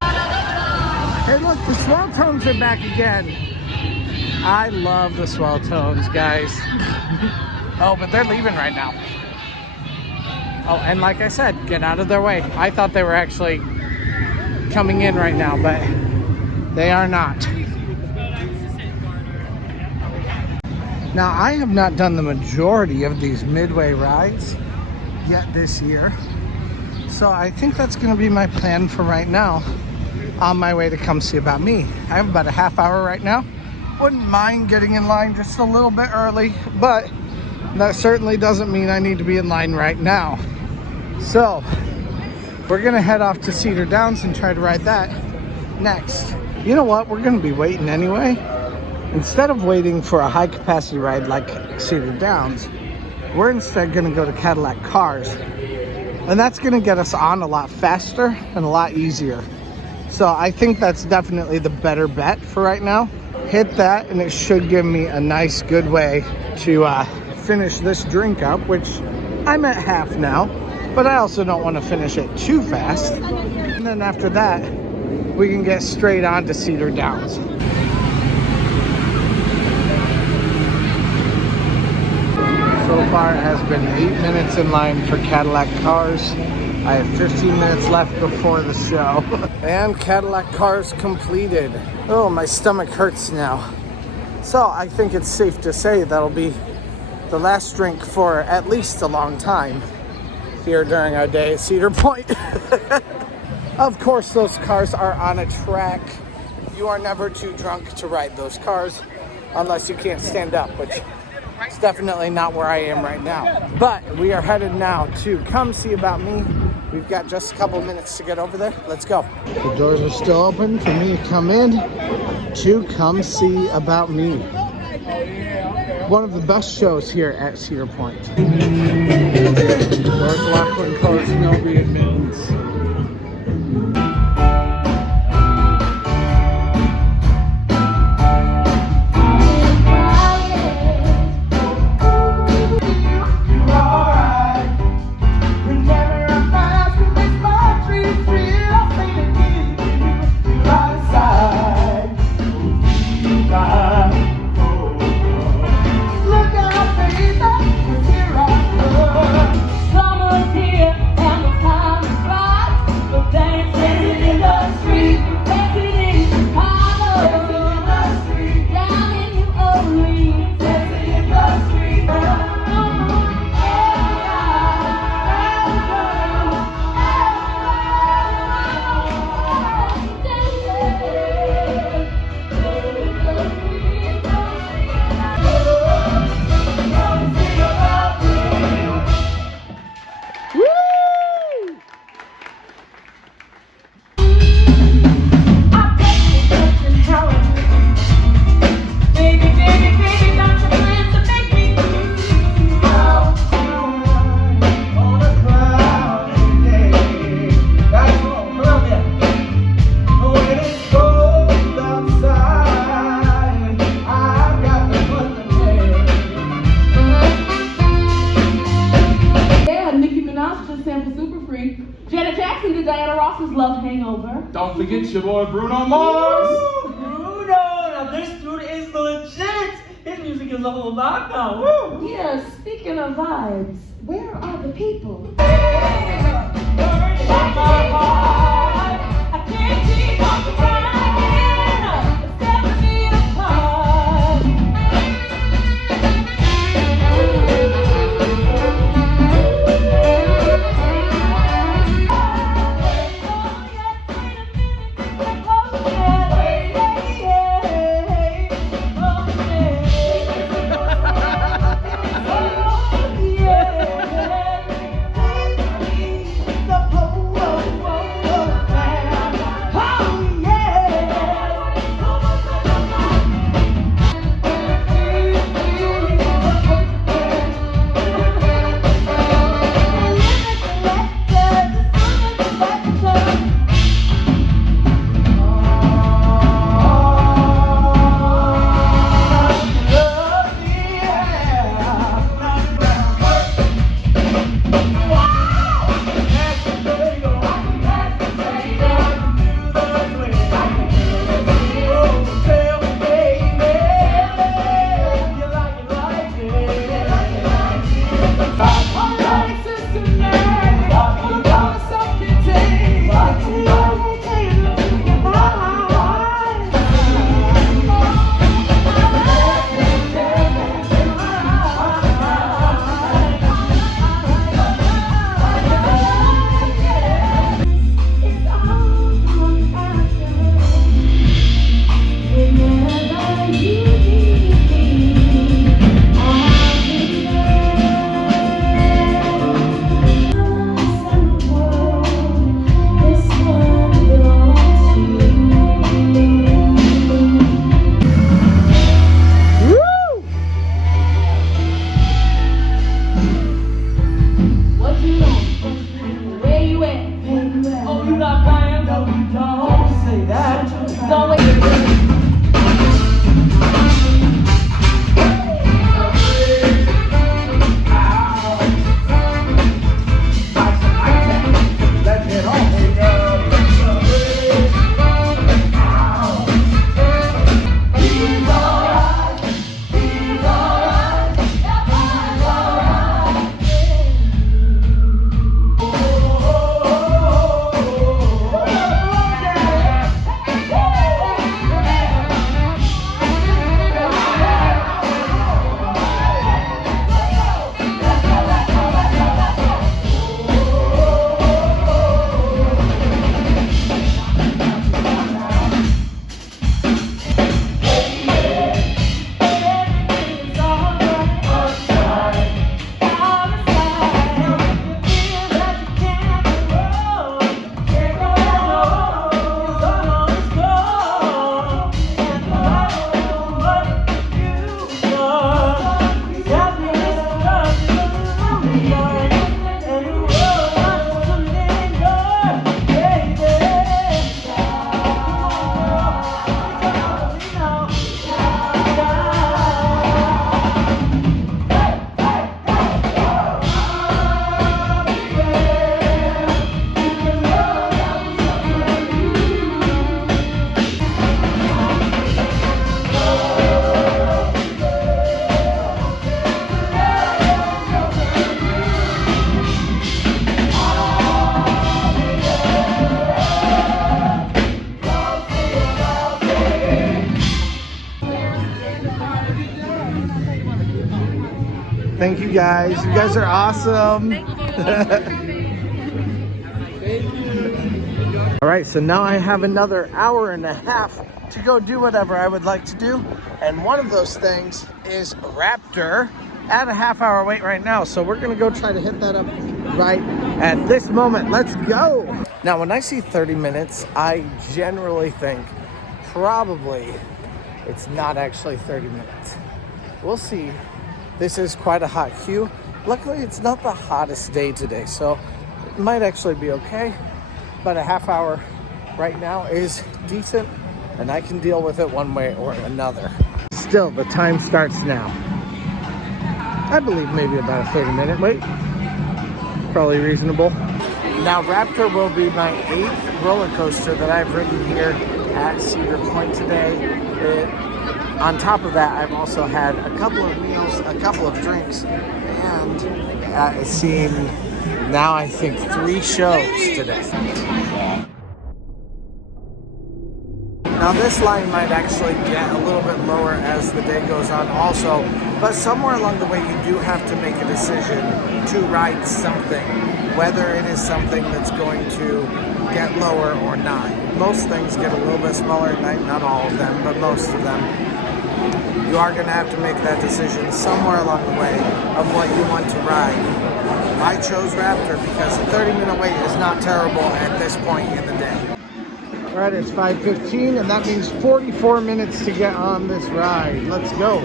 Hey look, the Swell Tones are back again. I love the Swell Tones, guys. Oh, but they're leaving right now. Oh, and like I said, get out of their way. I thought they were actually coming in right now, but they are not. Now, I have not done the majority of these midway rides yet this year, so I think that's going to be my plan for right now on my way to come see about me. I have about a half hour right now. Wouldn't mind getting in line just a little bit early, but that certainly doesn't mean I need to be in line right now. So we're gonna head off to Cedar Downs and try to ride that next. You know what, we're gonna be waiting anyway. Instead of waiting for a high capacity ride like Cedar Downs, we're instead gonna go to Cadillac Cars, and that's gonna get us on a lot faster and a lot easier. So I think that's definitely the better bet for right now. Hit that and it should give me a nice good way to finish this drink up, which I'm at half now, but I also don't want to finish it too fast. And then after that, we can get straight on to Cedar Downs. So far it has been 8 minutes in line for Cadillac Cars. I have 15 minutes left before the show. And Cadillac Cars completed. Oh, my stomach hurts now. So I think it's safe to say that'll be the last drink for at least a long time here during our day at Cedar Point. Of course, those cars are on a track. You are never too drunk to ride those cars unless you can't stand up, which is definitely not where I am right now. But we are headed now to come see about me. We've got just a couple minutes to get over there. Let's go. The doors are still open for me to come in to come see about me. One of the best shows here at Cedar Point. Doors locked when closed, no readmittance. Look out, baby, 'cause here bosses love Hangover. Don't forget your boy Bruno Mars. Bruno, now this dude is legit. His music is a whole vibe now. Woo. Yeah, speaking of vibes, where are the people? I can't keep on crying. It's never been apart. Thank you guys. You guys are awesome. All right, so now I have another hour and a half to go do whatever I would like to do. And one of those things is Raptor at a half-hour wait right now. So we're gonna go try to hit that up right at this moment. Let's go. Now, when I see 30 minutes, I generally think probably it's not actually 30 minutes. We'll see. This is quite a hot queue. Luckily, it's not the hottest day today, so it might actually be okay. But a half hour right now is decent, and I can deal with it one way or another. Still, the time starts now. I believe maybe about a 30-minute wait. Probably reasonable. Now, Raptor will be my 8th roller coaster that I've ridden here at Cedar Point today. On top of that, I've also had a couple of meals, a couple of drinks, and seen now I think 3 shows today. Now this line might actually get a little bit lower as the day goes on also, but somewhere along the way you do have to make a decision to ride something, whether it is something that's going to get lower or not. Most things get a little bit smaller at night, not all of them, but most of them. You are going to have to make that decision somewhere along the way of what you want to ride. I chose Raptor because a 30-minute wait is not terrible at this point in the day. All right, it's 5:15, and that means 44 minutes to get on this ride. Let's go.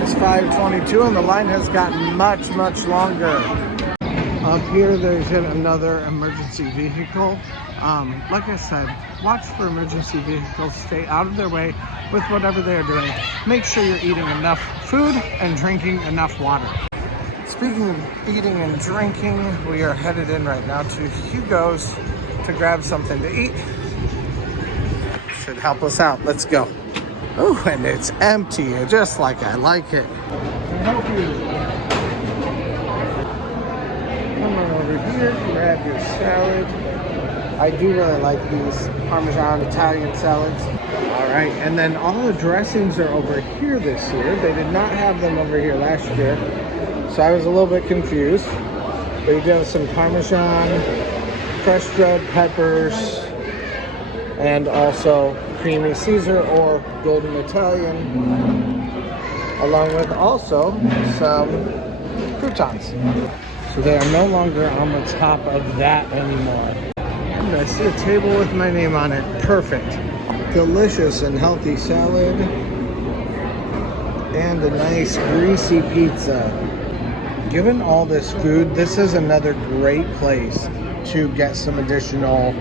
It's 5:22, and the line has gotten much, much longer. Up here, there's yet another emergency vehicle. Like I said, watch for emergency vehicles. Stay out of their way with whatever they're doing. Make sure you're eating enough food and drinking enough water. Speaking of eating and drinking, we are headed in right now to Hugo's to grab something to eat. Should help us out. Let's go. Oh, and it's empty, just like I like it. Can I help you? Come on over here, grab your salad. I do really like these Parmesan Italian salads. All right, and then all the dressings are over here this year. They did not have them over here last year, so I was a little bit confused. But you do have some Parmesan, fresh red peppers, and also creamy Caesar or golden Italian, along with also some croutons. So they are no longer on the top of that anymore. And I see a table with my name on it. Perfect. Delicious and healthy salad. And a nice greasy pizza. Given all this food, this is another great place to get some additional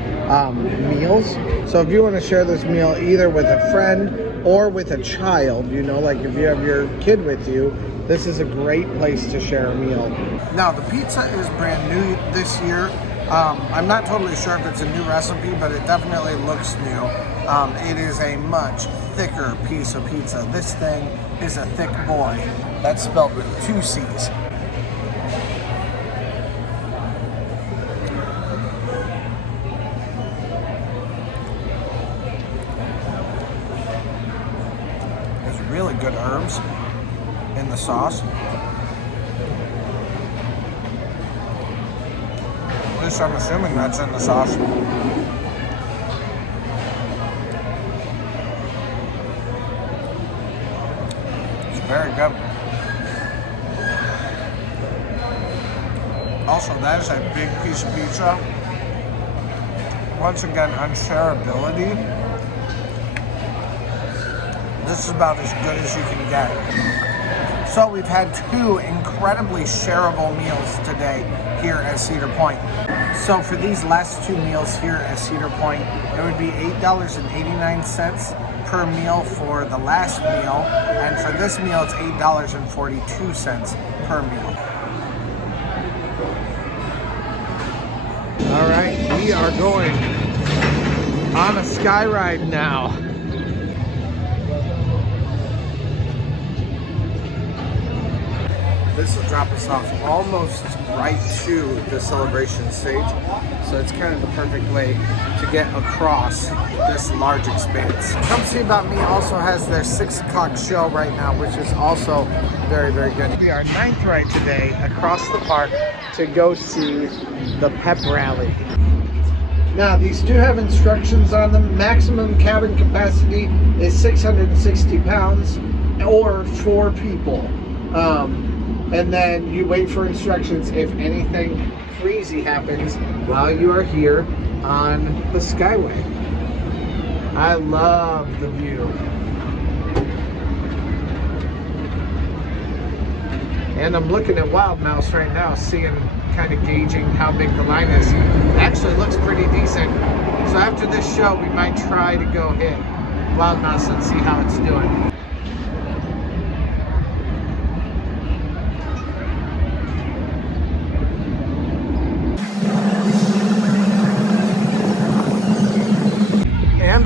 meals. So if you want to share this meal either with a friend or with a child, you know, like if you have your kid with you, this is a great place to share a meal. Now the pizza is brand new this year. I'm not totally sure if it's a new recipe, but it definitely looks new. It is a much thicker piece of pizza. This thing is a thick boy. That's spelled with 2 C's. Really good herbs in the sauce. At least I'm assuming that's in the sauce. It's very good. Also, that is a big piece of pizza. Once again, on shareability, this is about as good as you can get. So we've had 2 incredibly shareable meals today here at Cedar Point. So for these last 2 meals here at Cedar Point, it would be $8.89 per meal for the last meal, and for this meal it's $8.42 per meal. All right, we are going on a sky ride now. This will drop us off almost right to the celebration stage. So it's kind of the perfect way to get across this large expanse. Come See About Me also has their 6 o'clock show right now, which is also very, very good. We are 9th ride today across the park to go see the Pep Rally. Now these do have instructions on them. Maximum cabin capacity is 660 pounds or 4 people. And then you wait for instructions if anything crazy happens while you are here on the Skyway. I love the view. And I'm looking at Wild Mouse right now, seeing, kind of gauging how big the line is. It actually looks pretty decent. So after this show, we might try to go hit Wild Mouse and see how it's doing.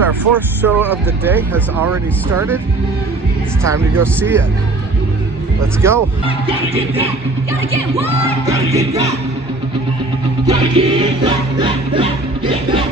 our fourth show of the day has already started. It's time to go see it. Let's go. Gotta get that. Gotta get what? Gotta get that. Gotta get that. Get that.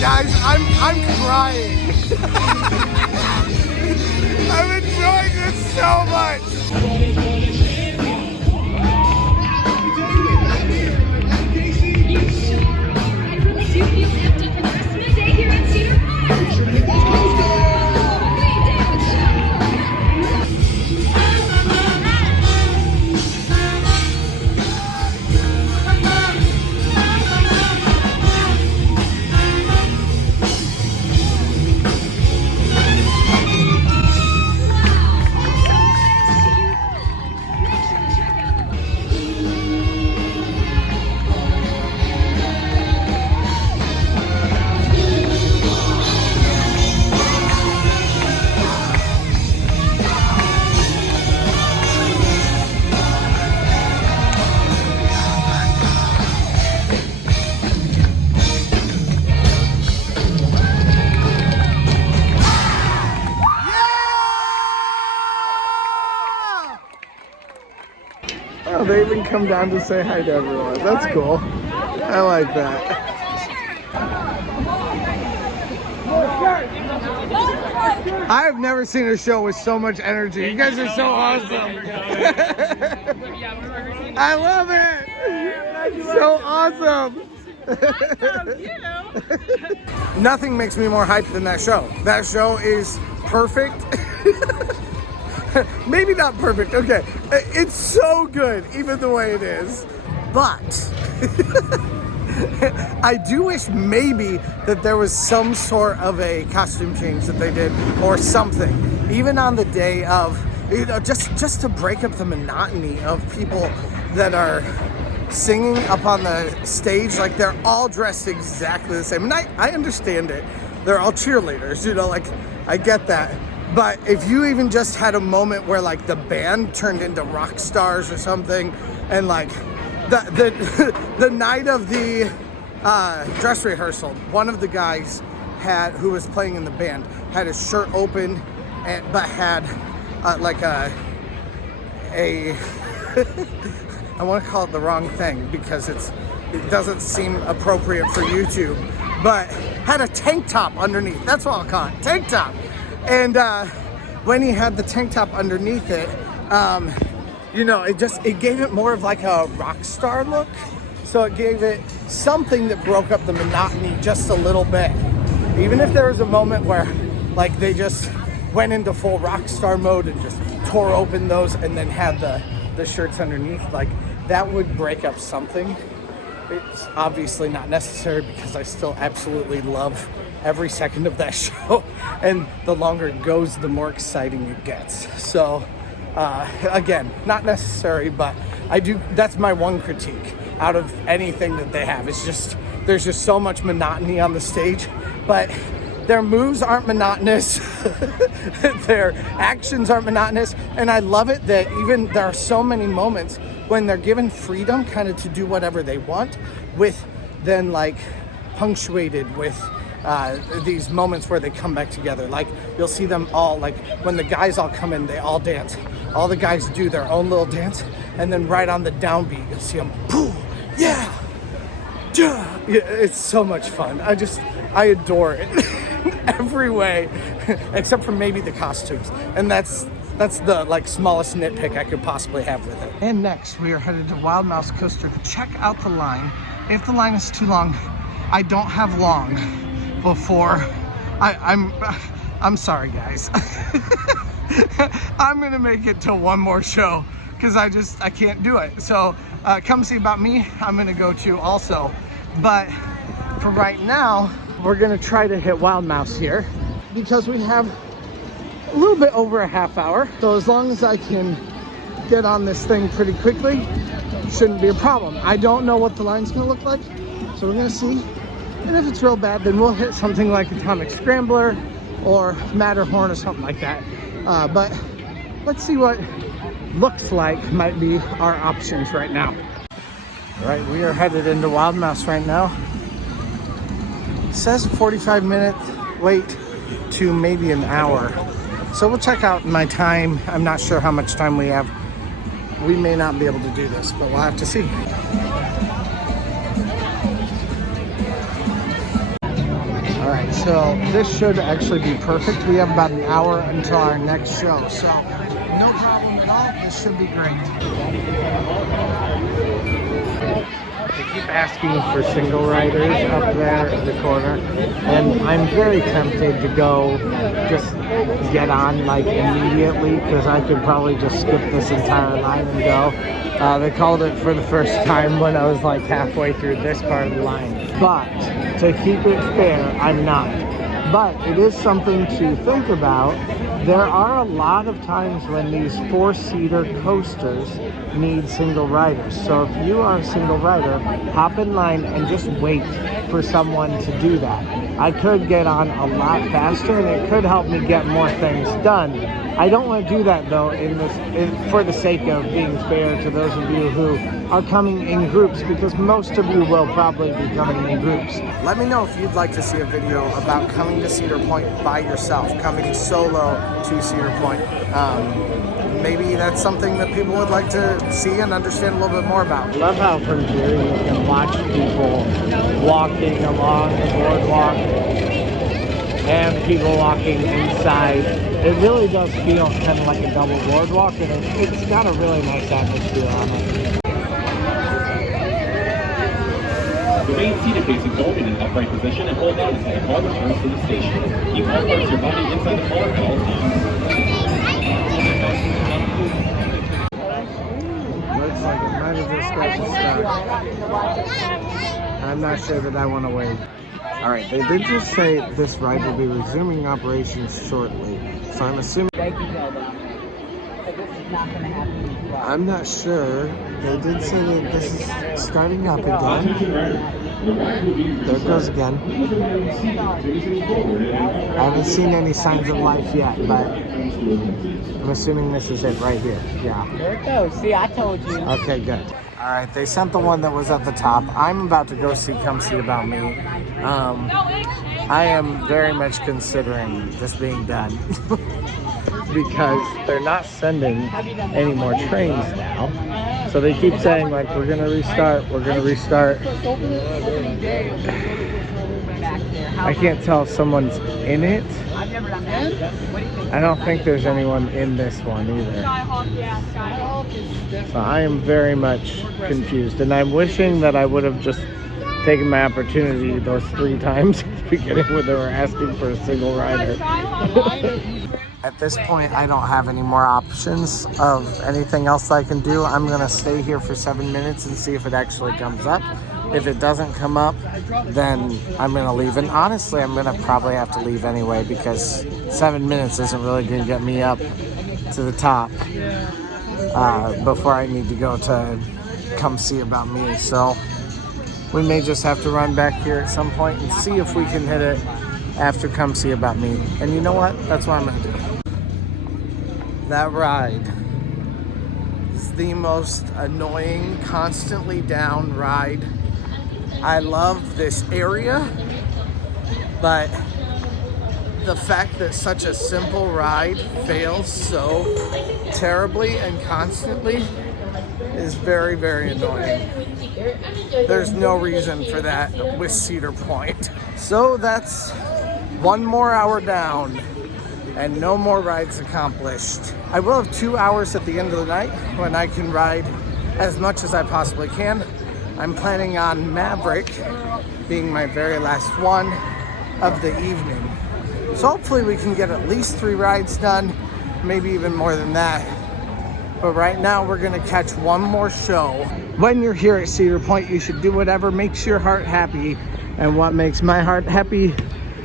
Guys, I'm crying. I'm enjoying this so much. You sure are. I really do feel empty for the rest of my day here at Cedar Point. Oh, they even come down to say hi to everyone. That's cool. I like that. I have never seen a show with so much energy. You guys are so awesome. I love it. So awesome. Nothing makes me more hyped than that show. That show is perfect. Maybe not perfect. Okay. It's so good, even the way it is. But I do wish maybe that there was some sort of a costume change that they did or something, even on the day of, you know, just to break up the monotony of people that are singing up on the stage. Like, they're all dressed exactly the same. And I understand it. They're all cheerleaders, you know, like, I get that. But if you even just had a moment where like the band turned into rock stars or something, and like the night of the dress rehearsal, one of the guys who was playing in the band had his shirt open, but had like a I want to call it the wrong thing because it doesn't seem appropriate for YouTube, but had a tank top underneath. That's what I'll call it, tank top. And when he had the tank top underneath it, you know, it gave it more of like a rock star look. So it gave it something that broke up the monotony just a little bit. Even if there was a moment where like they just went into full rock star mode and just tore open those and then had the shirts underneath, like that would break up something. It's obviously not necessary because I still absolutely love every second of that show, and the longer it goes, the more exciting it gets. So again, not necessary, but that's my one critique out of anything that they have. It's just there's just so much monotony on the stage, but their moves aren't monotonous. Their actions aren't monotonous, and I love it that even there are so many moments when they're given freedom kind of to do whatever they want, with then like punctuated with these moments where they come back together. Like you'll see them all, like when the guys all come in, they all dance. All the guys do their own little dance, and then right on the downbeat, you'll see them, pooh, yeah, yeah. It's so much fun. I adore it every way, except for maybe the costumes, and that's the like smallest nitpick I could possibly have with it. And next, we are headed to Wild Mouse Coaster to check out the line. If the line is too long, I don't have long before I'm sorry guys. I'm gonna make it to one more show because I can't do it. So come see about me, I'm gonna go to also. But for right now, we're gonna try to hit Wild Mouse here because we have a little bit over a half hour. So as long as I can get on this thing pretty quickly, shouldn't be a problem. I don't know what the line's gonna look like, so we're gonna see. And if it's real bad, then we'll hit something like Atomic Scrambler or Matterhorn or something like that. But let's see what looks like might be our options right now. All right, we are headed into Wild Mouse right now. It says 45-minute wait to maybe an hour. So we'll check out my time. I'm not sure how much time we have. We may not be able to do this, but we'll have to see. All right, so this should actually be perfect. We have about an hour until our next show, so no problem at all. This should be great. They keep asking for single riders up there in the corner, and I'm very tempted to go just get on like immediately because I could probably just skip this entire line and go. They called it for the first time when I was like halfway through this part of the line. But to keep it fair, I'm not. But it is something to think about. There are a lot of times when these four-seater coasters need single riders. So if you are a single rider, hop in line and just wait for someone to do that. I could get on a lot faster and it could help me get more things done. I don't want to do that though for the sake of being fair to those of you who are coming in groups, because most of you will probably be coming in groups. Let me know if you'd like to see a video about coming to Cedar Point by yourself, coming solo to Cedar Point. Maybe that's something that people would like to see and understand a little bit more about. I love how from here you can watch people walking along the boardwalk. and people walking inside. It really does feel kind of like a double boardwalk, and it's got a really nice atmosphere on it. Remain seated facing forward in an upright position and hold down until the car returns to the station. Keep upright your body inside the car at all times. Looks like it might have just got to start. I'm not sure that I want to wait. All right, they did just say this ride will be resuming operations shortly, so I'm assuming. I'm not sure. They did say that this is starting up again. There it goes again. I haven't seen any signs of life yet, but I'm assuming this is it right here. Yeah. There it goes. See, I told you. Okay, good. All right, they sent the one that was at the top. I'm about to go Come See About Me. I am very much considering this being done because they're not sending any more trains now. So they keep saying, like, we're going to restart, we're going to restart. I can't tell if someone's in it. I don't think there's anyone in this one either. So I am very much confused, and I'm wishing that I would have just taken my opportunity those 3 times at the beginning when they were asking for a single rider. At this point, I don't have any more options of anything else I can do. I'm gonna stay here for 7 minutes and see if it actually comes up. If it doesn't come up, then I'm gonna leave. And honestly, I'm gonna probably have to leave anyway because 7 minutes isn't really gonna get me up to the top before I need to go to Come See About Me. So we may just have to run back here at some point and see if we can hit it after Come See About Me. And you know what? That's what I'm gonna do. That ride is the most annoying, constantly down ride. I love this area, but the fact that such a simple ride fails so terribly and constantly is very, very annoying. There's no reason for that with Cedar Point. So that's 1 more hour down and no more rides accomplished. I will have 2 hours at the end of the night when I can ride as much as I possibly can. I'm planning on Maverick being my very last one of the evening. So hopefully we can get at least 3 rides done, maybe even more than that. But right now we're gonna catch 1 more show. When you're here at Cedar Point, you should do whatever makes your heart happy. And what makes my heart happy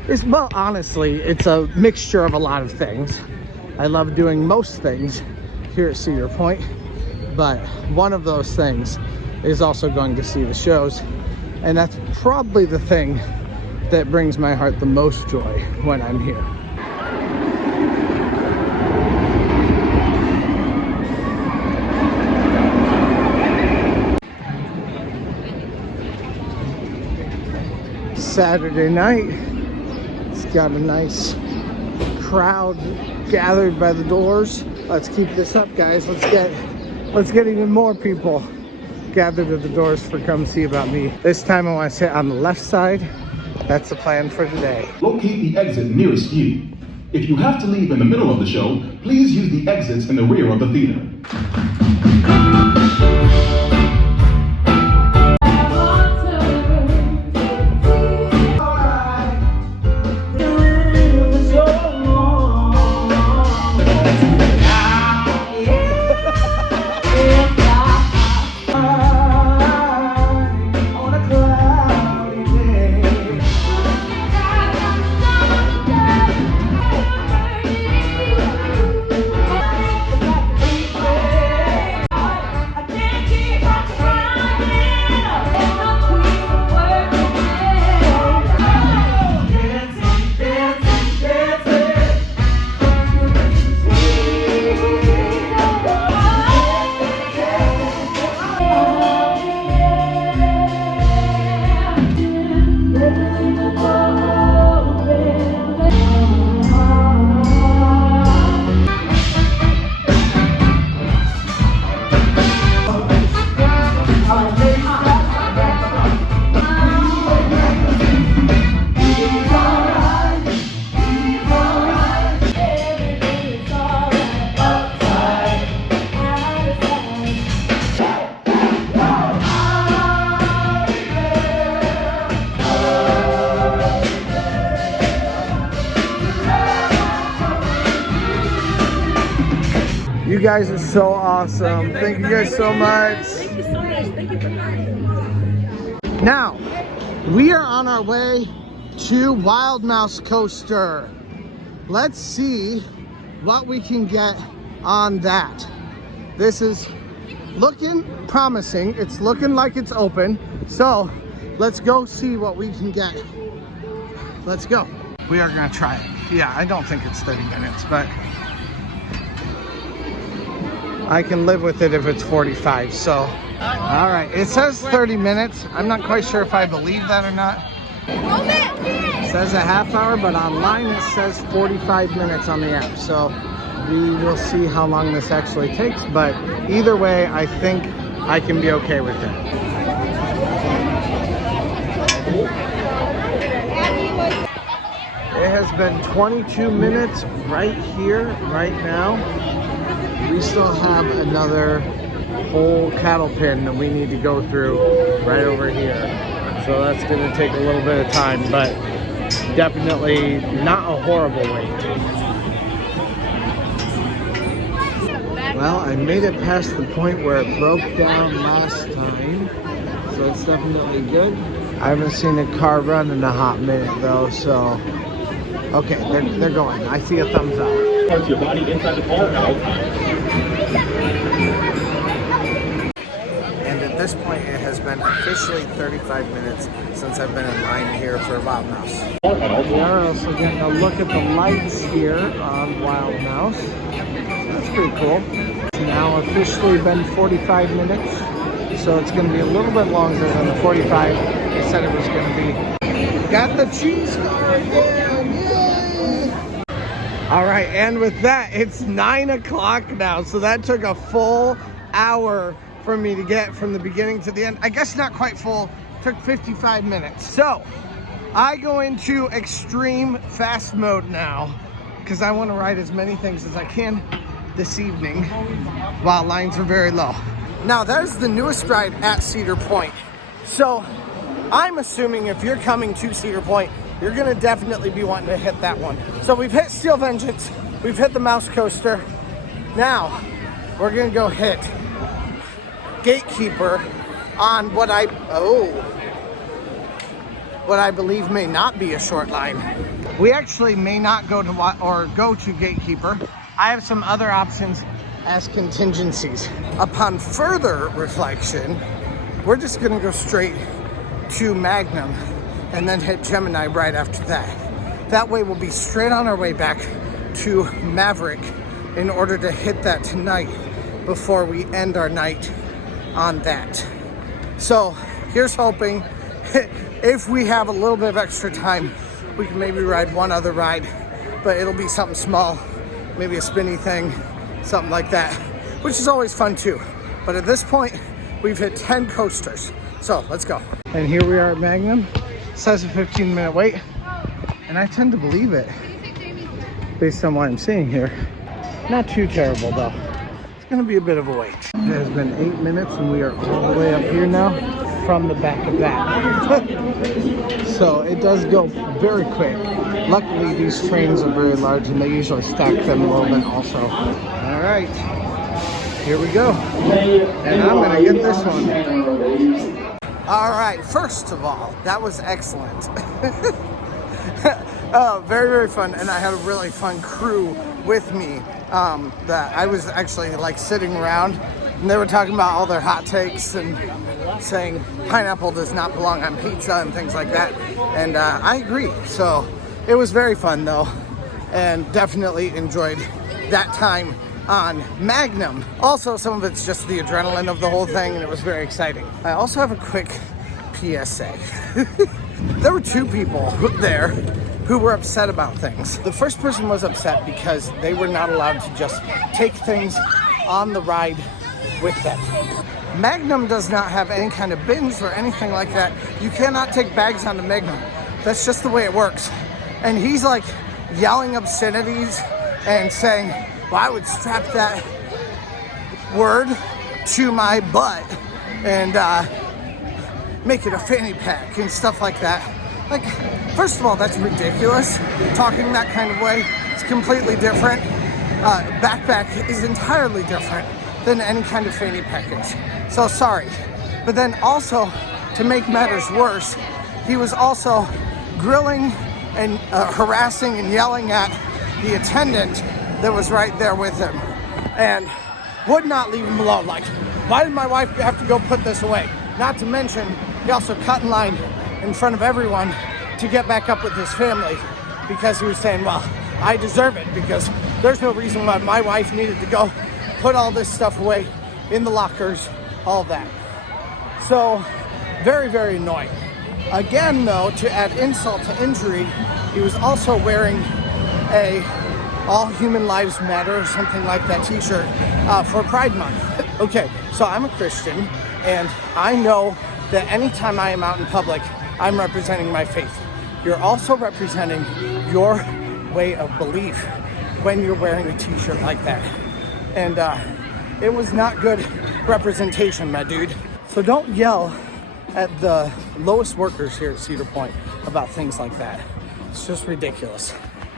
is, well, honestly, it's a mixture of a lot of things. I love doing most things here at Cedar Point, but one of those things is also going to see the shows. And that's probably the thing that brings my heart the most joy when I'm here. Saturday night, it's got a nice crowd gathered by the doors. Let's keep this up, guys. Let's get even more people gathered at the doors for Come See About Me. This time I want to sit on the left side. That's the plan for today. Locate the exit nearest you. If you have to leave in the middle of the show, please use the exits in the rear of the theater. guys are so awesome. Thank you guys so much. Thank you so much. Thank you for coming. Now, we are on our way to Wild Mouse Coaster. Let's see what we can get on that. This is looking promising. It's looking like it's open. So let's go see what we can get. Let's go. We are gonna try it. Yeah, I don't think it's 30 minutes, but I can live with it if it's 45, so. All right, it says 30 minutes. I'm not quite sure if I believe that or not. It says a half hour, but online it says 45 minutes on the app. So we will see how long this actually takes, but either way, I think I can be okay with it. It has been 22 minutes right here, right now. We still have another whole cattle pen that we need to go through right over here. So that's gonna take a little bit of time, but definitely not a horrible wait. Well, I made it past the point where it broke down last time, so it's definitely good. I haven't seen a car run in a hot minute though, so okay, they're going. I see a thumbs up. Parts your body inside the farmhouse. And at this point, it has been officially 35 minutes since I've been in line here for Wild Mouse. We are also getting a look at the lights here on Wild Mouse. That's pretty cool. It's now officially been 45 minutes, so it's going to be a little bit longer than the 45 I said it was going to be. Got the cheese car again! Yay! All right, and with that, it's 9 o'clock now, so that took a full hour for me to get from the beginning to the end. I guess not quite full, took 55 minutes. So I go into extreme fast mode now because I want to ride as many things as I can this evening while lines are very low. Now that is the newest ride at Cedar Point. So I'm assuming if you're coming to Cedar Point, you're gonna definitely be wanting to hit that one. So we've hit Steel Vengeance, we've hit the Mouse Coaster. Now we're gonna go hit Gatekeeper on what I believe may not be a short line. We actually may not go to Gatekeeper. I have some other options as contingencies. Upon further reflection, we're just gonna go straight to Magnum and then hit Gemini right after that. That way we'll be straight on our way back to Maverick in order to hit that tonight before we end our night on that. So here's hoping if we have a little bit of extra time, we can maybe ride one other ride, but it'll be something small, maybe a spinny thing, something like that, which is always fun too. But at this point, we've hit 10 coasters. So let's go. And here we are at Magnum. It says a 15-minute wait, and I tend to believe it based on what I'm seeing here. Not too terrible though. It's gonna be a bit of a wait. It has been 8 minutes and we are all the way up here now from the back of that. So it does go very quick. Luckily these trains are very large and they usually stack them a little bit also. All right, here we go. And I'm gonna get this one. All right, first of all, that was excellent. Very, very fun, and I had a really fun crew with me that I was actually like sitting around, and they were talking about all their hot takes and saying pineapple does not belong on pizza and things like that, and I agree. So it was very fun though, and definitely enjoyed that time on Magnum. Also, some of it's just the adrenaline of the whole thing, and it was very exciting. I also have a quick PSA. There were two people there who were upset about things. The first person was upset because they were not allowed to just take things on the ride with them. Magnum does not have any kind of bins or anything like that. You cannot take bags onto Magnum. That's just the way it works. And he's like yelling obscenities and saying, well, I would strap that word to my butt and make it a fanny pack and stuff like that. Like, first of all, that's ridiculous. Talking that kind of way, it's completely different. backpack is entirely different than any kind of fanny package. So sorry. But then also, to make matters worse, he was also grilling and harassing and yelling at the attendant that was right there with him and would not leave him alone. Like, why did my wife have to go put this away? Not to mention, he also cut in line in front of everyone to get back up with his family because he was saying, well, I deserve it because there's no reason why my wife needed to go put all this stuff away in the lockers, all that. So, very, very annoying. Again, though, to add insult to injury, he was also wearing a All Human Lives Matter or something like that t-shirt for Pride Month. Okay, so I'm a Christian, and I know that anytime I am out in public, I'm representing my faith. You're also representing your way of belief when you're wearing a t-shirt like that. And it was not good representation, my dude. So don't yell at the lowest workers here at Cedar Point about things like that. It's just ridiculous.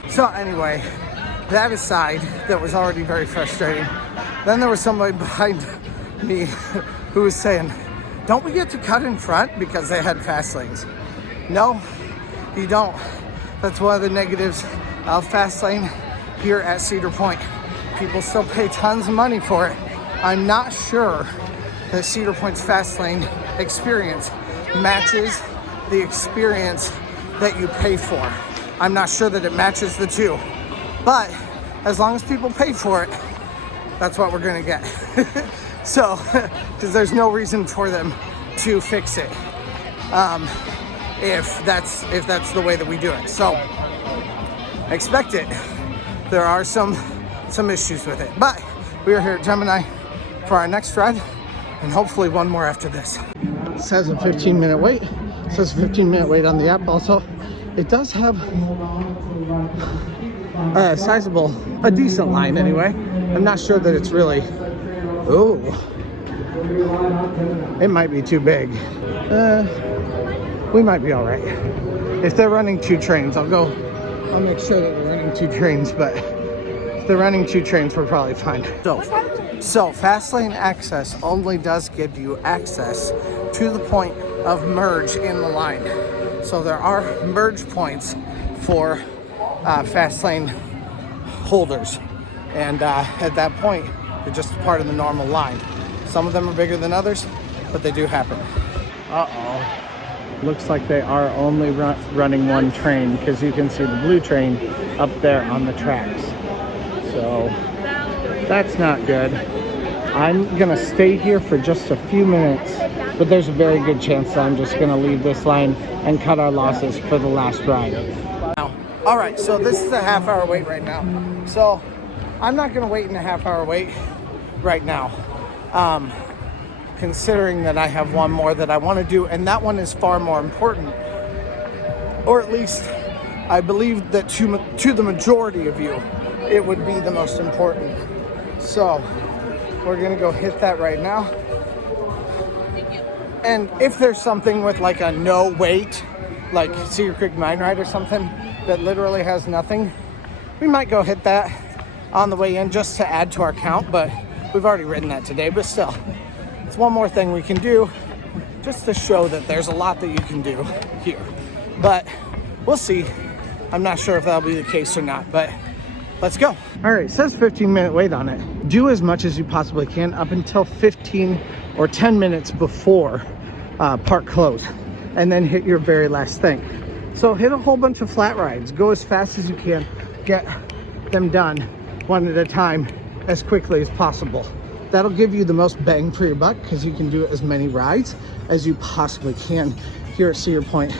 So anyway, that aside, that was already very frustrating. Then there was somebody behind me who was saying, don't we get to cut in front because they had fast lanes? No, you don't. That's one of the negatives of fast lane here at Cedar Point. People still pay tons of money for it. I'm not sure that Cedar Point's fast lane experience matches the experience that you pay for. I'm not sure that it matches the two, but as long as people pay for it, that's what we're gonna get. So, because there's no reason for them to fix it if that's the way that we do it. So, expect it. There are some issues with it, but we are here at Gemini for our next ride, and hopefully one more after this. It says a 15-minute wait. It says 15-minute wait on the app. Also, it does have a decent line anyway. I'm not sure that it's really, ooh, it might be too big. We might be all right. If they're running 2 trains, I'll make sure that they're running 2 trains, but if they're running 2 trains, we're probably fine. So fast lane access only does give you access to the point of merge in the line. So there are merge points for fast lane holders, and at that point you're just a part of the normal line. Some of them are bigger than others, but they do happen. Looks like they are only running 1 train, because you can see the blue train up there on the tracks. So that's not good. I'm gonna stay here for just a few minutes, but there's a very good chance that I'm just gonna leave this line and cut our losses for the last ride. All right, so this is a half-hour wait right now. So I'm not gonna wait in a half-hour wait right now, considering that I have one more that I wanna do, and that one is far more important. Or at least I believe that to the majority of you, it would be the most important. So we're gonna go hit that right now. And if there's something with like a no wait, like Cedar Creek Mine Ride or something that literally has nothing, we might go hit that on the way in just to add to our count, but we've already ridden that today. But still, it's one more thing we can do just to show that there's a lot that you can do here. But we'll see. I'm not sure if that'll be the case or not, but let's go. All right, it says 15-minute wait on it. Do as much as you possibly can up until 15 or 10 minutes before park close, and then hit your very last thing. So hit a whole bunch of flat rides. Go as fast as you can. Get them done one at a time as quickly as possible. That'll give you the most bang for your buck, because you can do as many rides as you possibly can here at Cedar Point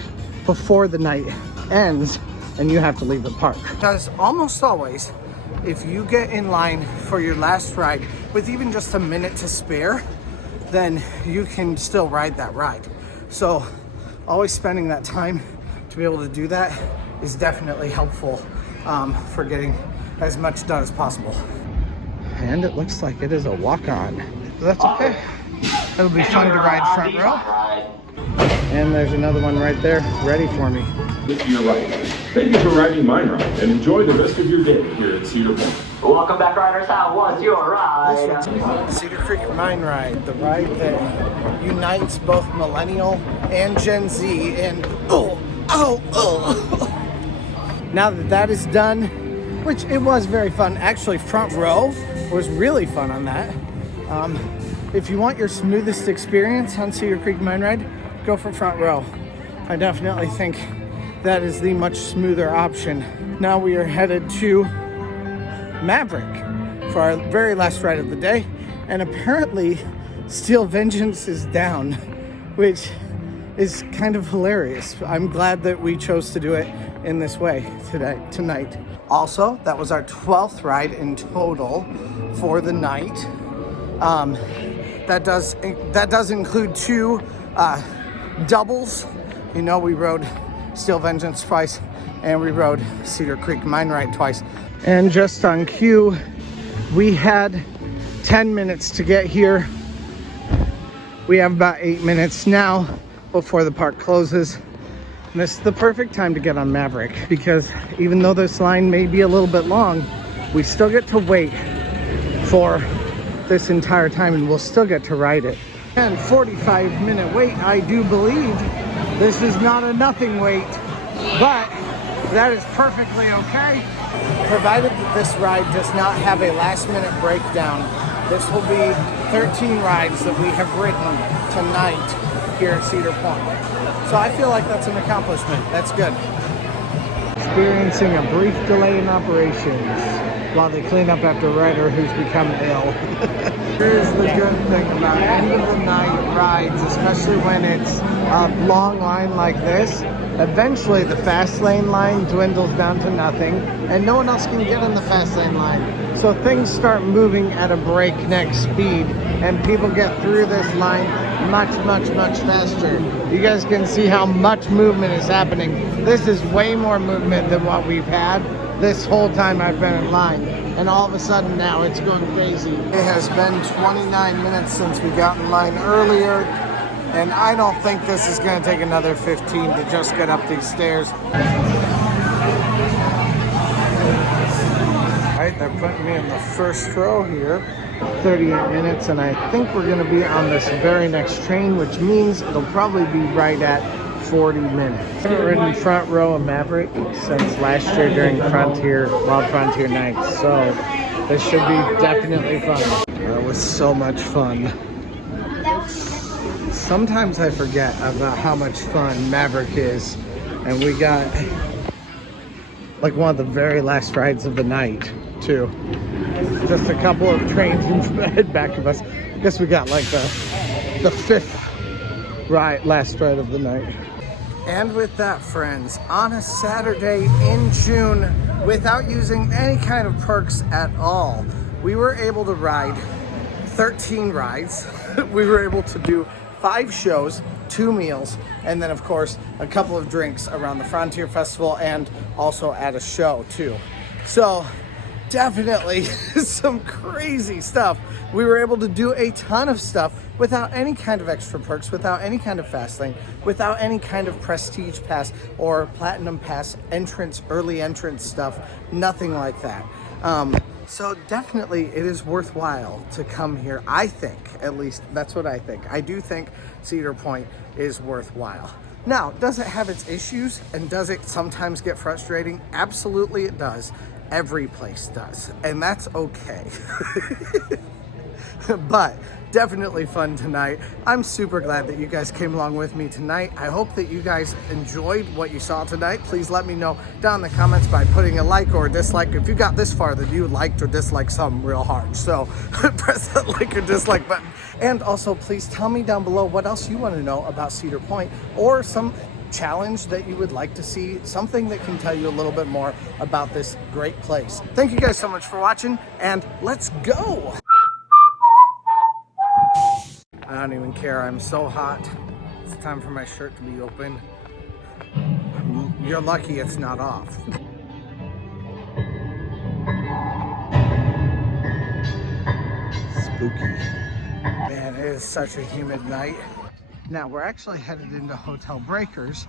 before the night ends and you have to leave the park. Because almost always, if you get in line for your last ride with even just a minute to spare, then you can still ride that ride. So always spending that time to be able to do that is definitely helpful for getting as much done as possible. And it looks like it is a walk-on. So that's okay. It'll be fun to ride front row. And there's another one right there ready for me. With your right. Thank you for riding Mine Ride, and enjoy the rest of your day here at Cedar Point. Welcome back, riders. How was your ride? Cedar Creek Mine Ride, the ride that unites both millennial and Gen Z. And now that that is done, which it was very fun. Actually, front row was really fun on that. If you want your smoothest experience on Cedar Creek Mine Ride, go for front row. I definitely think that is the much smoother option. Now we are headed to Maverick for our very last ride of the day, and apparently Steel Vengeance is down, which is kind of hilarious. I'm glad that we chose to do it in this way tonight. Also, that was our 12th ride in total for the night. That does include 2 doubles. You know, we rode Steel Vengeance twice, and we rode Cedar Creek Mine Ride twice. And just on cue, we had 10 minutes to get here. We have about 8 minutes now before the park closes. And this is the perfect time to get on Maverick, because even though this line may be a little bit long, we still get to wait for this entire time, and we'll still get to ride it. And 45-minute wait, I do believe. This is not a nothing wait, but that is perfectly okay. Provided that this ride does not have a last-minute breakdown, this will be 13 rides that we have ridden tonight here at Cedar Point. So I feel like that's an accomplishment. That's good. Experiencing a brief delay in operations while they clean up after a rider who's become ill. Here's the good thing about end of the night rides, especially when it's a long line like this. Eventually the fast lane line dwindles down to nothing, and no one else can get in the fast lane line. So things start moving at a breakneck speed, and people get through this line much faster. You guys can see how much movement is happening. This is way more movement than what we've had this whole time I've been in line. And all of a sudden now it's going crazy. It has been 29 minutes since we got in line earlier, and I don't think this is going to take another 15 to just get up these stairs. Alright, they're putting me in the first row here. 38 minutes, and I think we're going to be on this very next train, which means it'll probably be right at 40 minutes. I haven't ridden front row of Maverick since last year during Wild Frontier nights, so this should be definitely fun. That was so much fun. Sometimes I forget about how much fun Maverick is, and we got like one of the very last rides of the night too. Just a couple of trains in back of us. I guess we got like the 5th last ride of the night. And with that, friends, on a Saturday in June, without using any kind of perks at all, we were able to ride 13 rides. We were able to do 5 shows, 2 meals, and then of course a couple of drinks around the Frontier Festival and also at a show too. So definitely some crazy stuff. We were able to do a ton of stuff without any kind of extra perks, without any kind of fast lane, without any kind of prestige pass or platinum pass entrance, early entrance stuff, nothing like that. So definitely it is worthwhile to come here. I think, at least that's what I think. I do think Cedar Point is worthwhile. Now, does it have its issues, and does it sometimes get frustrating? Absolutely it does. Every place does, and that's okay. But definitely fun tonight. I'm super glad that you guys came along with me tonight. I hope that you guys enjoyed what you saw tonight. Please let me know down in the comments by putting a like or a dislike. If you got this far, then you liked or disliked something real hard. So press that like or dislike button. And also please tell me down below what else you want to know about Cedar Point, or some challenge that you would like to see, something that can tell you a little bit more about this great place. Thank you guys so much for watching, and let's go. I don't even care. I'm so hot. It's time for my shirt to be open. You're lucky it's not off. Spooky. Man, it is such a humid night. Now we're actually headed into Hotel Breakers,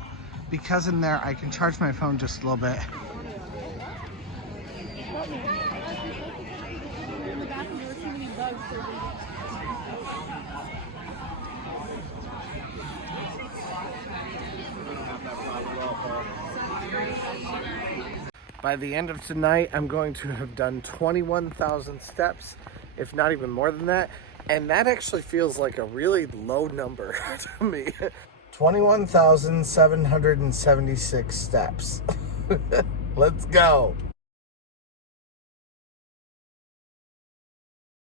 because in there I can charge my phone just a little bit. By the end of tonight, I'm going to have done 21,000 steps, if not even more than that. And that actually feels like a really low number to me. 21,776 steps. Let's go.